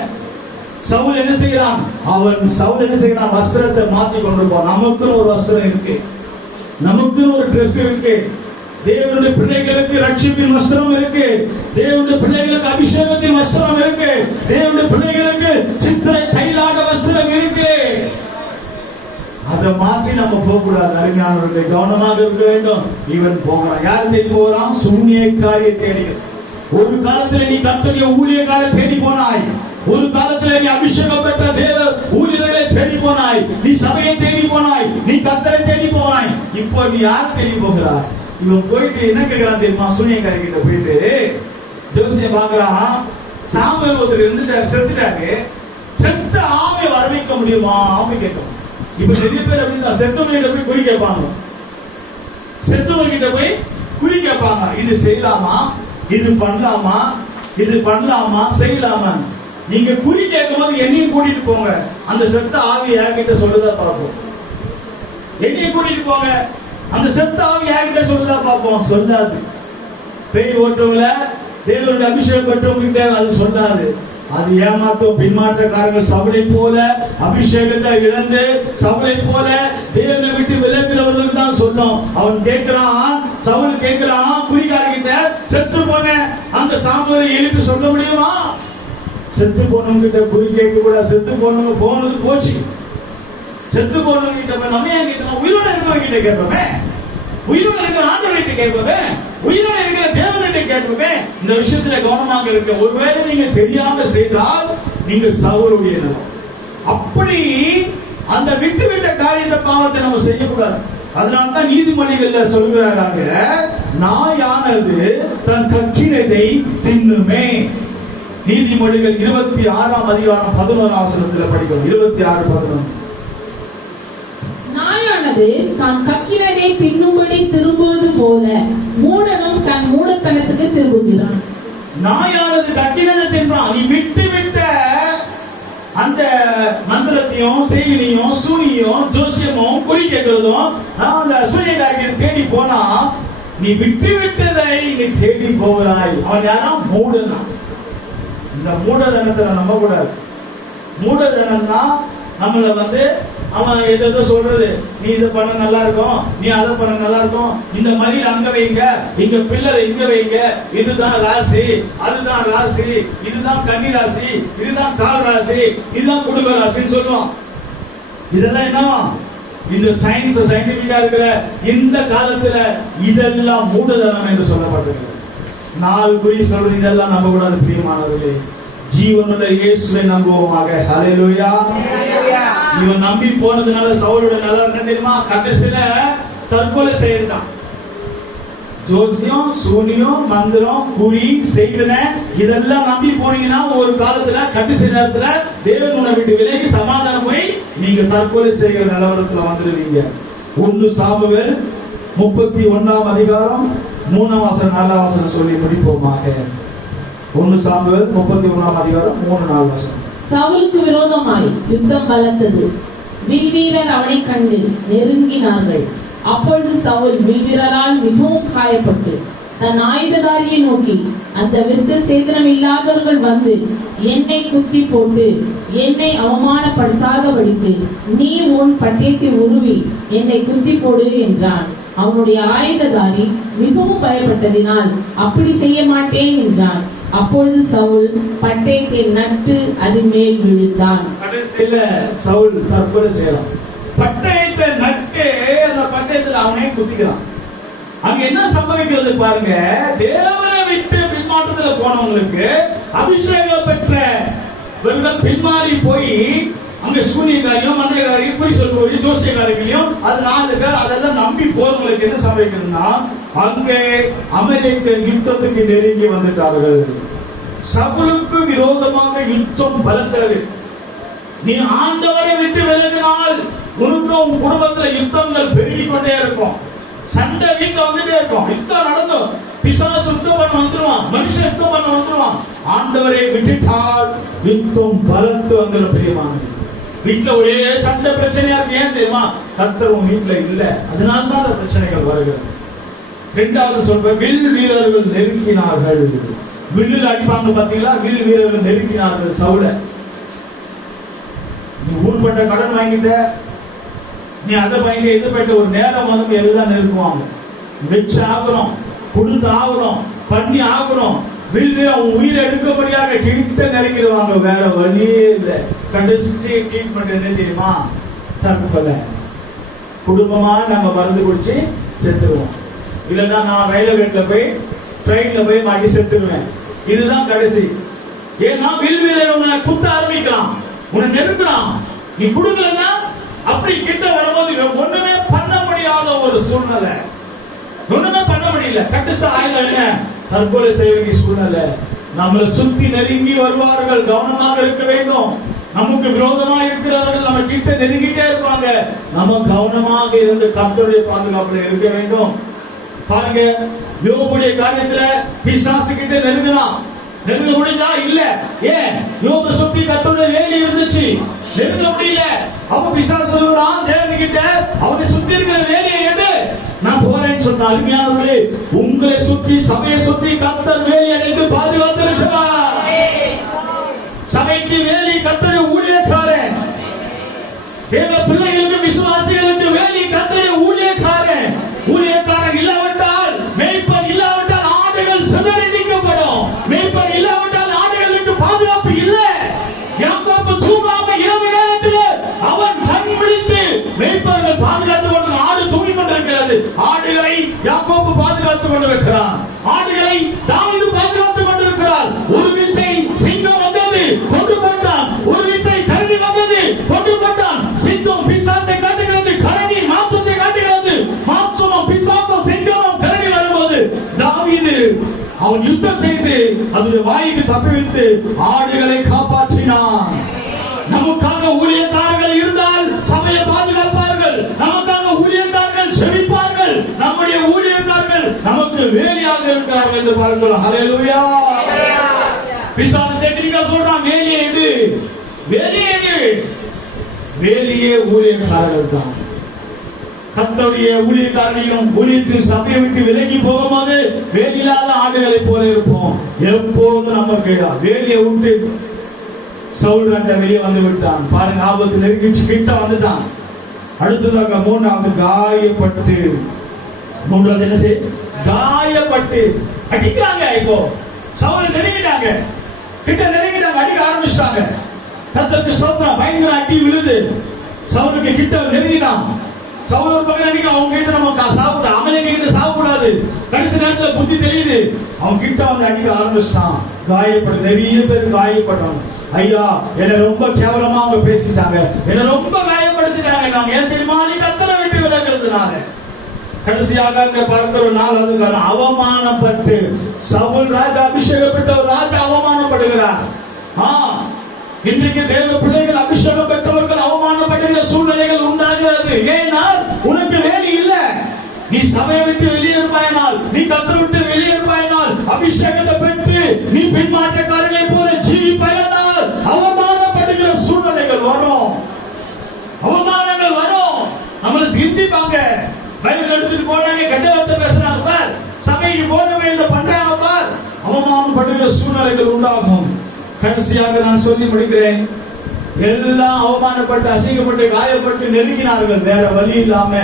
சவுல் என்ன செய்யறான்? சவுல் என்ன செய்யறான்? வஸ்திரத்தை மாத்தி கொண்டிருப்பான். நமக்குன்னு ஒரு வஸ்திரம் இருக்கு, நமக்குன்னு ஒரு ட்ரெஸ் இருக்கு. தேவனுடைய பிள்ளைகளுக்கு ரட்சிப்பின் வஸ்திரம் இருக்கு, தேவனுடைய பிள்ளைகளுக்கு அபிஷேகத்தின் வஸ்திரம் இருக்கு, தேவனுடைய பிள்ளைகளுக்கு சித்திரை தைலாக வஸ்திரம் இருக்கு. அதை மாற்றி நம்ம போக கூடாது. அருமையானவர்களை, கவனமாக இருக்க வேண்டும். இவன் போகிறான். யார் தேடி போகிறான்? சூனியக்காரியை தேடி. ஒரு காலத்தில் நீ கர்த்தருடைய ஊழியக்காரை தேடி போனாய், ஒரு காலத்தில் நீ அபிஷேகம் பெற்ற தேவ ஊழியர்களை தேடி போனாய், நீ சபையை தேடி போனாய், நீ கர்த்தரை தேடி போனாய். இப்போ நீ யார் தேடி போகிறாய்? இவன் போயிட்டு என்ன கேட்கிறான் தெரியுமா? சூனியக்காரி கிட்ட போயிட்டு ஜோசியம் பாக்குறான். சாமுவேல் ஒருத்தர் இருந்துட்டாரு, செத்துட்டாரு. செத்த ஆமை வர வைக்க முடியுமா? ஆமை கேட்கும். இப்ப நிறைய பேர் அப்படின்னா செத்தவங்க போய் குறி கேட்பாங்க, செத்தவங்க கிட்ட போய் குறி கேட்பாங்க. இது செய்யலாமா, இது பண்ணலாமா, இது பண்ணலாமா, செய்யலாமா? நீங்க குறி கேட்கும் போது என்னையும் கூட்டிட்டு போங்க, அந்த செத்த ஆவி யார்கிட்ட சொல்லுதா பார்ப்போம். என்னையும் கூட்டிட்டு போங்க, அந்த செத்த ஆவி யார்கிட்ட சொல்லுதா பார்ப்போம். சொல்லாது. பேய் ஓட்டவங்கள தேவனுடைய அபிஷேகம் பெற்றவங்க அது சொல்லாது. அது ஏமாத்தும் பின்மாற்றக்காரர்கள். சவுலை போல அபிஷேகத்தை இழந்து, சவுலை போல தேவனை விட்டு விலகிறவர்களுக்கு தான் சொன்னோம். அவன் கேட்கிறான், சவுல் கேட்கிறான் குறிகாரிகிட்ட, செத்து போன அந்த சாமுவேலை எழுப்பி சொல்ல முடியுமா? செத்து போனவங்க கிட்ட குறி கேட்க கூட. செத்து போனவங்க போனது போச்சு. செத்து போனவங்க கிட்ட நம்ம ஏன் கேட்கணும்? உயிரோட இருக்கிறவங்க கிட்ட கேட்போமே, உயிரோட இருக்கிற ஆண்டவர்கிட்ட கேட்போமே, உயிரோட இருக்கிற தேவன்கிட்ட கேட்போமே. இந்த விஷயத்துல கவனமாக இருக்க. ஒருவேளை நீங்க தெரியாம செய்தால் நீங்க சவுலுடைய நிலம். அப்படி அந்த விட்டு காரியத்தை பாவத்தை நம்ம செய்யக்கூடாது. அதனால்தான் நீதிமொழிகள்ல சொல்கிறாங்க, நாயானது தன் கக்கினதை தின்னுமே. நீதிமொழிகள் 26ஆம் அதிகாரம் 11ஆம் வசனத்துல படிக்கிறோம். 26:11. நாயானது தான் கக்கினதை தின்னும்படி திரும்புவது போல மூடனும் தன் மூடத்தனத்துக்கு திரும்புகிறான். நாயானது கக்கினதை தின்றான். நீ விட்டு அந்த மந்திரத்தையும் செய்தியும் சூனியும் ஜோசியமும் குறி கேட்கிறதும் அந்த சூரியகாரியை தேடி போனா நீ விட்டதை நீ தேடி போகிறாய். அவன் யாரா? மூடனா. இந்த மூடதனத்தை நம்ப கூடாது. மூடதனம் தான் நம்மள அவன் எதோ சொல்றது, நீ இதை பண்ண நல்லா இருக்கும், நீ அதை பண்ண நல்லா இருக்கும், இந்த மதில அங்க வைங்க, இங்க பில்லரை இங்க வைங்க, இதுதான் ராசி, அதுதான் ராசி, இதுதான் கன்னி ராசி, இதுதான் கால் ராசி, இதுதான் குடும்ப ராசின்னு சொல்லுவான். இதெல்லாம் என்னவா? இந்த சயின்டிபிக்கா இருக்கிற இந்த காலத்துல இதெல்லாம் மூடதனம் என்று சொல்லப்பட்டிருக்கு. 4 குறி சொல்றது இதெல்லாம் நம்ப கூடாது. பிரியமானவர்களே, ஜீவனுள்ள இயேசுவை நம்புவோமாக. ஹல்லேலூயா. இவன் நம்பி போனதுனால சவுலோட நிலம் என்ன தெரியுமா? கடைசியில தற்கொலை செய்தான். ஜோசியம், சூனியம், மந்திரம், குறி, செய்வன இதெல்லாம் நம்பி போனீங்கன்னா ஒரு காலத்துல கடைசி நேரத்துல தேவன் உன்னை விட்டு விலகி சமாதானம் போய் நீங்க தற்கொலை செய்கிற நிலவரத்துல வந்துடுவீங்க. 1 சாமுவேல் 31ஆம் அதிகாரம் 3ஆம் வசனம் 4ஆம் வசனம் சொல்லி முடிப்போமாக. 1 சாமுவேல் 31ஆம் அதிகாரம் 3-4 வசனம். சவுலுக்கு விரோதமாய் யுத்தம் பலத்தது. வில்வீரர் அவனை கண்டு நெருங்கினார்கள். அப்பொழுது சவுல் வில்வீரரால் மிகவும் காயப்பட்டு தன் ஆயுததாரியை நோக்கி, அந்த விருத்த சேதனம் இல்லாதவர்கள் வந்து என்னை குத்தி போட்டு என்னை அவமானப்படுத்தாதபடிக்கு நீ உன் பட்டயத்தை உருவி என்னை குத்தி போடு என்றான். அவனுடைய ஆயுததாரி மிகவும் பயப்பட்டதினால் அப்படி செய்ய மாட்டேன் என்றான். அப்பொழுது சவுல் பட்டயத்தை நட்டு அதன் மேல் விழுந்தான். சவுல் தற்கொலை செய்யலாம். பட்டயத்தை நட்டு அந்த பட்டயத்தில் அவனே குத்திக்கிறான். அங்க என்ன சம்பவிக்கிறது பாருங்க. தேவனை விட்டு பின்மாற்றத்தில் போனவங்களுக்கு அபிஷேகம் பெற்ற பின்மாறி போய் அங்க சூரியகாரியம், மந்திரகாரியம், குறி சொல்பவர்கள், ஜோசியகாரிகளையும் அது 4 பேர் அதெல்லாம் நம்பி போறவங்களுக்கு என்ன சம்பவிக்கிறதுனா அங்கே அமெரிக்க யுத்தத்துக்கு நெருங்கி வந்துட்டார்கள். சவுலுக்கு விரோதமாக யுத்தம் பலக்கிறது. நீ ஆண்டவரை விட்டு விலகினால் உனக்கும் உன் குடும்பத்துல யுத்தங்கள் பெருகிக் கொண்டே இருக்கும். சண்டை வீட்டுல வந்துட்டே இருக்கும். யுத்தம் நடந்தும் பிசாசு யுத்தம் பண்ண வந்துருவான், மனுஷன் யுத்தம் பண்ண வந்துருவான். ஆண்டவரை விட்டுட்டால் யுத்தம் பலத்து வந்துடும். பிரியமானது, வீட்டுல ஒரே சண்டை பிரச்சனையா இருக்கு. ஏன் தெரியுமா? கர்த்தர் உன் வீட்டுல இல்ல. அதனால்தான் அந்த பிரச்சனைகள் வருகிறது. 2வது சொல்ற வில் வீரர்கள் நெருங்கினார்கள். வில்லில் அடிப்பாங்க பாத்தீங்களா, வில் வீரர்கள் நெருக்கினார்கள் சவுலை. நீ ஊர்பட்ட கடன் வாங்கிட்ட, நீ அதை வாங்கி இது போயிட்டு ஒரு நேரம் வந்து எல்லாம் நெருக்குவாங்க. வச்சு ஆகணும், கொடுத்து ஆகணும், பண்ணி ஆகணும். வில் அவங்க உயிரை எடுக்கும்படியாக கிட்ட நெருங்கிடுவாங்க. வேற வழியே இல்லை. கடைசி ட்ரீட்மெண்ட் என்ன தெரியுமா? தற்கொலை. குடும்பமா நம்ம மருந்து குடிச்சு செத்துருவோம். இல்லைன்னா நான் ரயில்வேல போய் ட்ரெயின்ல போய் மாட்டி செத்துருவேன். இதுதான் கடைசி. ஏன்னா வில் வீரர் உன்னை குத்த ஆரம்பிக்கலாம், உன்னை நெருக்கலாம். நீ கொடுக்கலன்னா அப்படி கிட்ட வரும்போது ஒண்ணுமே பண்ண முடியாத ஒரு சூழ்நிலை. ஒண்ணுமே பண்ண முடியல. கடைசி ஆயுதம் என்ன? தற்கொலை செய்ய வேண்டிய சூழ்நிலை. நம்மளை சுத்தி நெருங்கி வருவார்கள். கவனமாக இருக்க வேண்டும். நமக்கு விரோதமா இருக்கிறவர்கள் நம்ம கிட்ட நெருங்கிட்டே இருப்பாங்க. நம்ம கவனமாக இருந்து கர்த்தருடைய பாதுகாப்புல இருக்க வேண்டும். பாருங்க, யோபுடைய காரியத்துல பிசாசு கிட்ட நெருங்கலாம். நெருங்க முடிஞ்சா இல்ல. ஏன்? யோபு சுத்தி கர்த்தருடைய வேலி இருந்துச்சு, நெருங்க முடியல. அப்ப பிசாசு சொல்றான் தேவன் கிட்ட, அவனை சுத்தி இருக்கிற வேலியை எடு, நான் போறேன்னு சொன்ன. அருமையானவர்களே, உங்களை சுற்றி சபையை சுற்றி கர்த்தர் வேலி அடைந்து பாதுகாத்து இருக்கிறார். சபைக்கு வேலி கர்த்தருடைய ஊழியக்காரன். தேவ பிள்ளைகளுக்கு விசுவாசிகளுக்கு வேலி கர்த்தருடைய ஊழியக்காரன். ஊழியக்காரன் இல்லாவிட்டால், மேய்ப்பர் இல்லாவிட்டால் ஆடுகள் சிதறடிக்கப்படும். மேய்ப்பர் இல்லாவிட்டால் ஆடுகளுக்கு பாதுகாப்பு இல்லை. யாக்கோபு தூங்காம இரவு நேரத்தில் அவன் கண் விழித்து மேய்ப்பர்கள் பாதுகாத்துக் கொண்டு ஆடு தூங்கிக் கொண்டிருக்கிறது. ஆடுகளை யாக்கோபு பாதுகாத்துக் கொண்டிருக்கிறான். ஆடுகளை தாவீது பாதுகாத்துக் கொண்டிருக்கிறார். ஒரு விசை சிங்கம் வந்தது, கொண்டு போட்டான். ஒரு விசை கரடி வந்தது, கொண்டு போட்டான். சிங்கம் பிசாசை காட்டுகிறது, கரடி மாம்சத்தை காட்டுகிறது. மாம்சமும் பிசாசும் சிங்கமும் கரடி வரும்போது தாவீது அவன் யுத்தம் செய்து அதனுடைய வாய்க்கு தப்பிவித்து ஆடுகளை காப்பாற்றினான். நமக்காக ஊழியக்காரர்கள் இருந்தால் சபையை பாதுகாப்பார்கள். நமக்காக ஊழியக்காரர்கள் செவிப்பார்கள். நம்முடைய ஊழியக்காரர்கள் நமக்கு வேலியாக இருக்கிறார்கள் என்று பாருங்கள். ஹல்லேலூயா. பிசாசு டெக்னிக்கா சொல்றான், வேலியை எடு, வேலியை எடு. வேலியே ஊழியக்காரர்கள் தான். கர்த்தருடைய ஊழியக்காரர்களையும் ஊழியத்தின் சபையை விட்டு விலகி போகும்போது வேலியில்லாத ஆடுகளை போல இருப்போம். எப்போதும் நமக்கு வேலியை விட்டு சவுல் அந்த வெளியே வந்து விட்டான். பாருங்க, ஆபத்து நெருங்கி கிட்ட வந்துட்டான். அடுத்ததாக மூன்றாவது காயப்பட்டு. மூன்றாவது என்ன செய்ய? காயப்பட்டு அடிக்கிறாங்க. இப்போ சவுல் நெருங்கிட்டாங்க, கிட்ட நெருங்கிட்டாங்க, அடிக்க ஆரம்பிச்சிட்டாங்க. கர்த்தருக்கு ஸ்தோத்திரம். பயங்கர அடி விழுது. சவுலுக்கு கிட்ட நெருங்கிட்டான். சவுல் ஒரு பக்கம் அடிக்க, அவங்க கிட்ட நம்ம சாப்பிட அமலேக்கு கிட்ட சாப்பிடாது. கடைசி நேரத்துல புத்தி தெரியுது. அவங்க கிட்ட வந்து அடிக்க ஆரம்பிச்சான். காயப்பட்டு நிறைய பேர் காயப்படுறாங்க. ஐயா, என்ன ரொம்ப கேவலமா அவங்க பேசிட்டாங்க, என்ன ரொம்ப காயப்படுத்திட்டாங்க. நாங்க ஏன் தெரியுமா? நீ கர்த்தரை விட்டு விலகிறதுனால. கடைசியாக அங்க பார்க்கிற நாள் அதுக்கான அவமானப்பட்டு சவுல் ராஜா, அபிஷேகப்பட்ட ஒரு ராஜா அவமானப்படுகிறார். இன்றைக்கு தேவ பிள்ளைகள் அபிஷேகம் பெற்றவர்கள் அவமானப்படுகிற சூழ்நிலைகள் உண்டாகிறது. ஏனால் உனக்கு வேலை இல்ல. நீ சபையை விட்டு வெளியே இருப்பாயினால், நீ கர்த்தரை விட்டு வெளியே இருப்பாயினால், அபிஷேகத்தை பெற்று நீ பின்மாற்றக்காரர்களை போல ஜீவிப்பாயினால் அவமானப்படுகிற சூழ்நிலைகள் வரும். அவமானங்கள் வரும். நம்மளை திருந்திப்பாங்க. பைபிள் எடுத்துட்டு போனாங்க, கெட்ட வார்த்தை பேசுறாங்க பார், சபைக்கு போனவங்க இதை பண்றாங்க பார், அவமானப்படுகிற சூழ்நிலைகள் உண்டாகும். கடைசியாக நான் சொல்லி முடிக்கிறேன். எல்லாம் அவமானப்பட்டு அசிங்கப்பட்டு காயப்பட்டு நெருங்கினார்கள். வேற வழி இல்லாம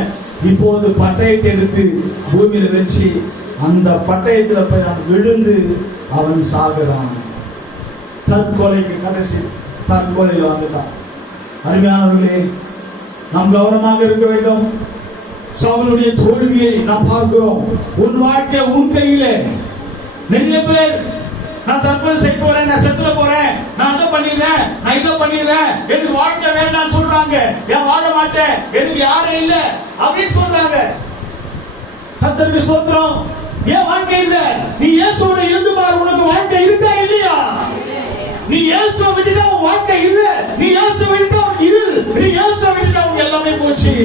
இப்போது பட்டயத்தை எடுத்து பூமியில வச்சு அந்த பட்டயத்துல போய் அவன் விழுந்து அவன் சாகுறான். தற்கொலைக்கு கடைசி தற்கொலையில் வந்துட்டான். அருமையானவர்களே, நாம் கவனமாக இருக்க வேண்டும். சவுலுடைய தோல்வியை நாம் பார்க்கிறோம். உன் வாழ்க்கை உன் கையிலே. நிறைய பேர் நான் தற்கொலை செய்ய போறேன், நான் செத்துல போறேன், நான் அதை பண்ணிடுறேன், நான் இதை பண்ணிடுறேன், எனக்கு வாழ்க்கை வேண்டாம்னு சொல்றாங்க. ஏன் வாழ மாட்டேன், எனக்கு யாரும் இல்ல அப்படின்னு சொல்றாங்க. கர்த்தருக்கு ஸ்தோத்திரம். ஏன் வாழ்க்கை இல்ல? நீ இயேசுவோட இருந்து பாரு, உனக்கு வாழ்க்கை இருக்கா இல்லையா? நீ இயேசுவை விட்டுட்டா உன் வாழ்க்கை இல்ல. நீ இயேசுவை விட்டுட்டா உன் இருள். நீ இயேசுவை விட்டுட்டா உன் எல்லாமே போச்சு.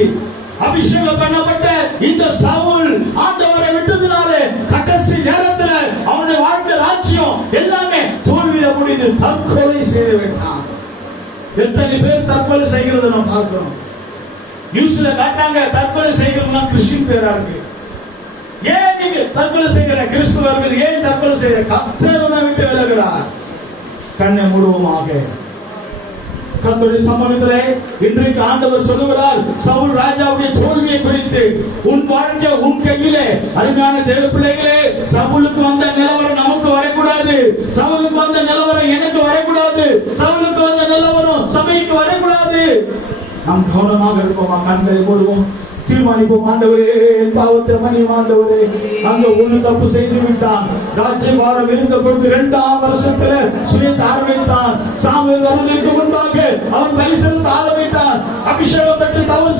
அபிஷேகம் பண்ணப்பட்ட இந்த சவுல் ஆண்டவரை விட்டதுனால கடைசி நேரத்தில் அவனுடைய வாழ்க்கை ராஜ்யம் எல்லாமே தோல்வியில முடிந்து தற்கொலை செய்து விட்டான். எத்தனை பேர் தற்கொலை செய்கிறது நாம் பார்க்கிறோம். நியூஸ்ல காட்டாங்க, தற்கொலை செய்கிறதுனா கிறிஸ்டின் பேரா இருக்கு. ஏன் நீங்க தற்கொலை செய்கிற கிறிஸ்துவர்கள் ஏன் தற்கொலை செய்கிற? கர்த்தர் உன்னை விட்டு விலகுகிறார். கண்ணை மூடுவோமாக. கர்த்தருடைய சமூகத்திலே இன்றைக்கு ஆண்டவர் சொல்லுகிறார், சவுல் ராஜாவுடைய தோல்வியை குறித்து, உன் வாழ்க்கை உன் கையிலே. அருமையான தேவ பிள்ளைகளே, சவுலுக்கு வந்த நிலவரம் நமக்கு வரக்கூடாது. சவுலுக்கு வந்த நிலவரம் எனக்கு வரக்கூடாது. சவுலுக்கு வந்த நிலவரம் சபைக்கு வரக்கூடாது. நாம் கவனமாக இருப்போமா? கண்களை மூடுவோம். தீர்மானிப்போம். ஆண்டவரே, பாவத்தை மன்னியும் ஆண்டவரே. அங்க ஒண்ணு தப்பு செய்து விட்டான். ராஜ்யபாரம் இருந்த பொழுது 2ஆம் வருஷத்துல சுயத்தை ஆரம்பித்தான். சாமுவேல் வருவதற்கு முன்பாக அவன் பரிசுத்த ஆரம்பித்தான். அபிஷேகம் பெற்று தவறு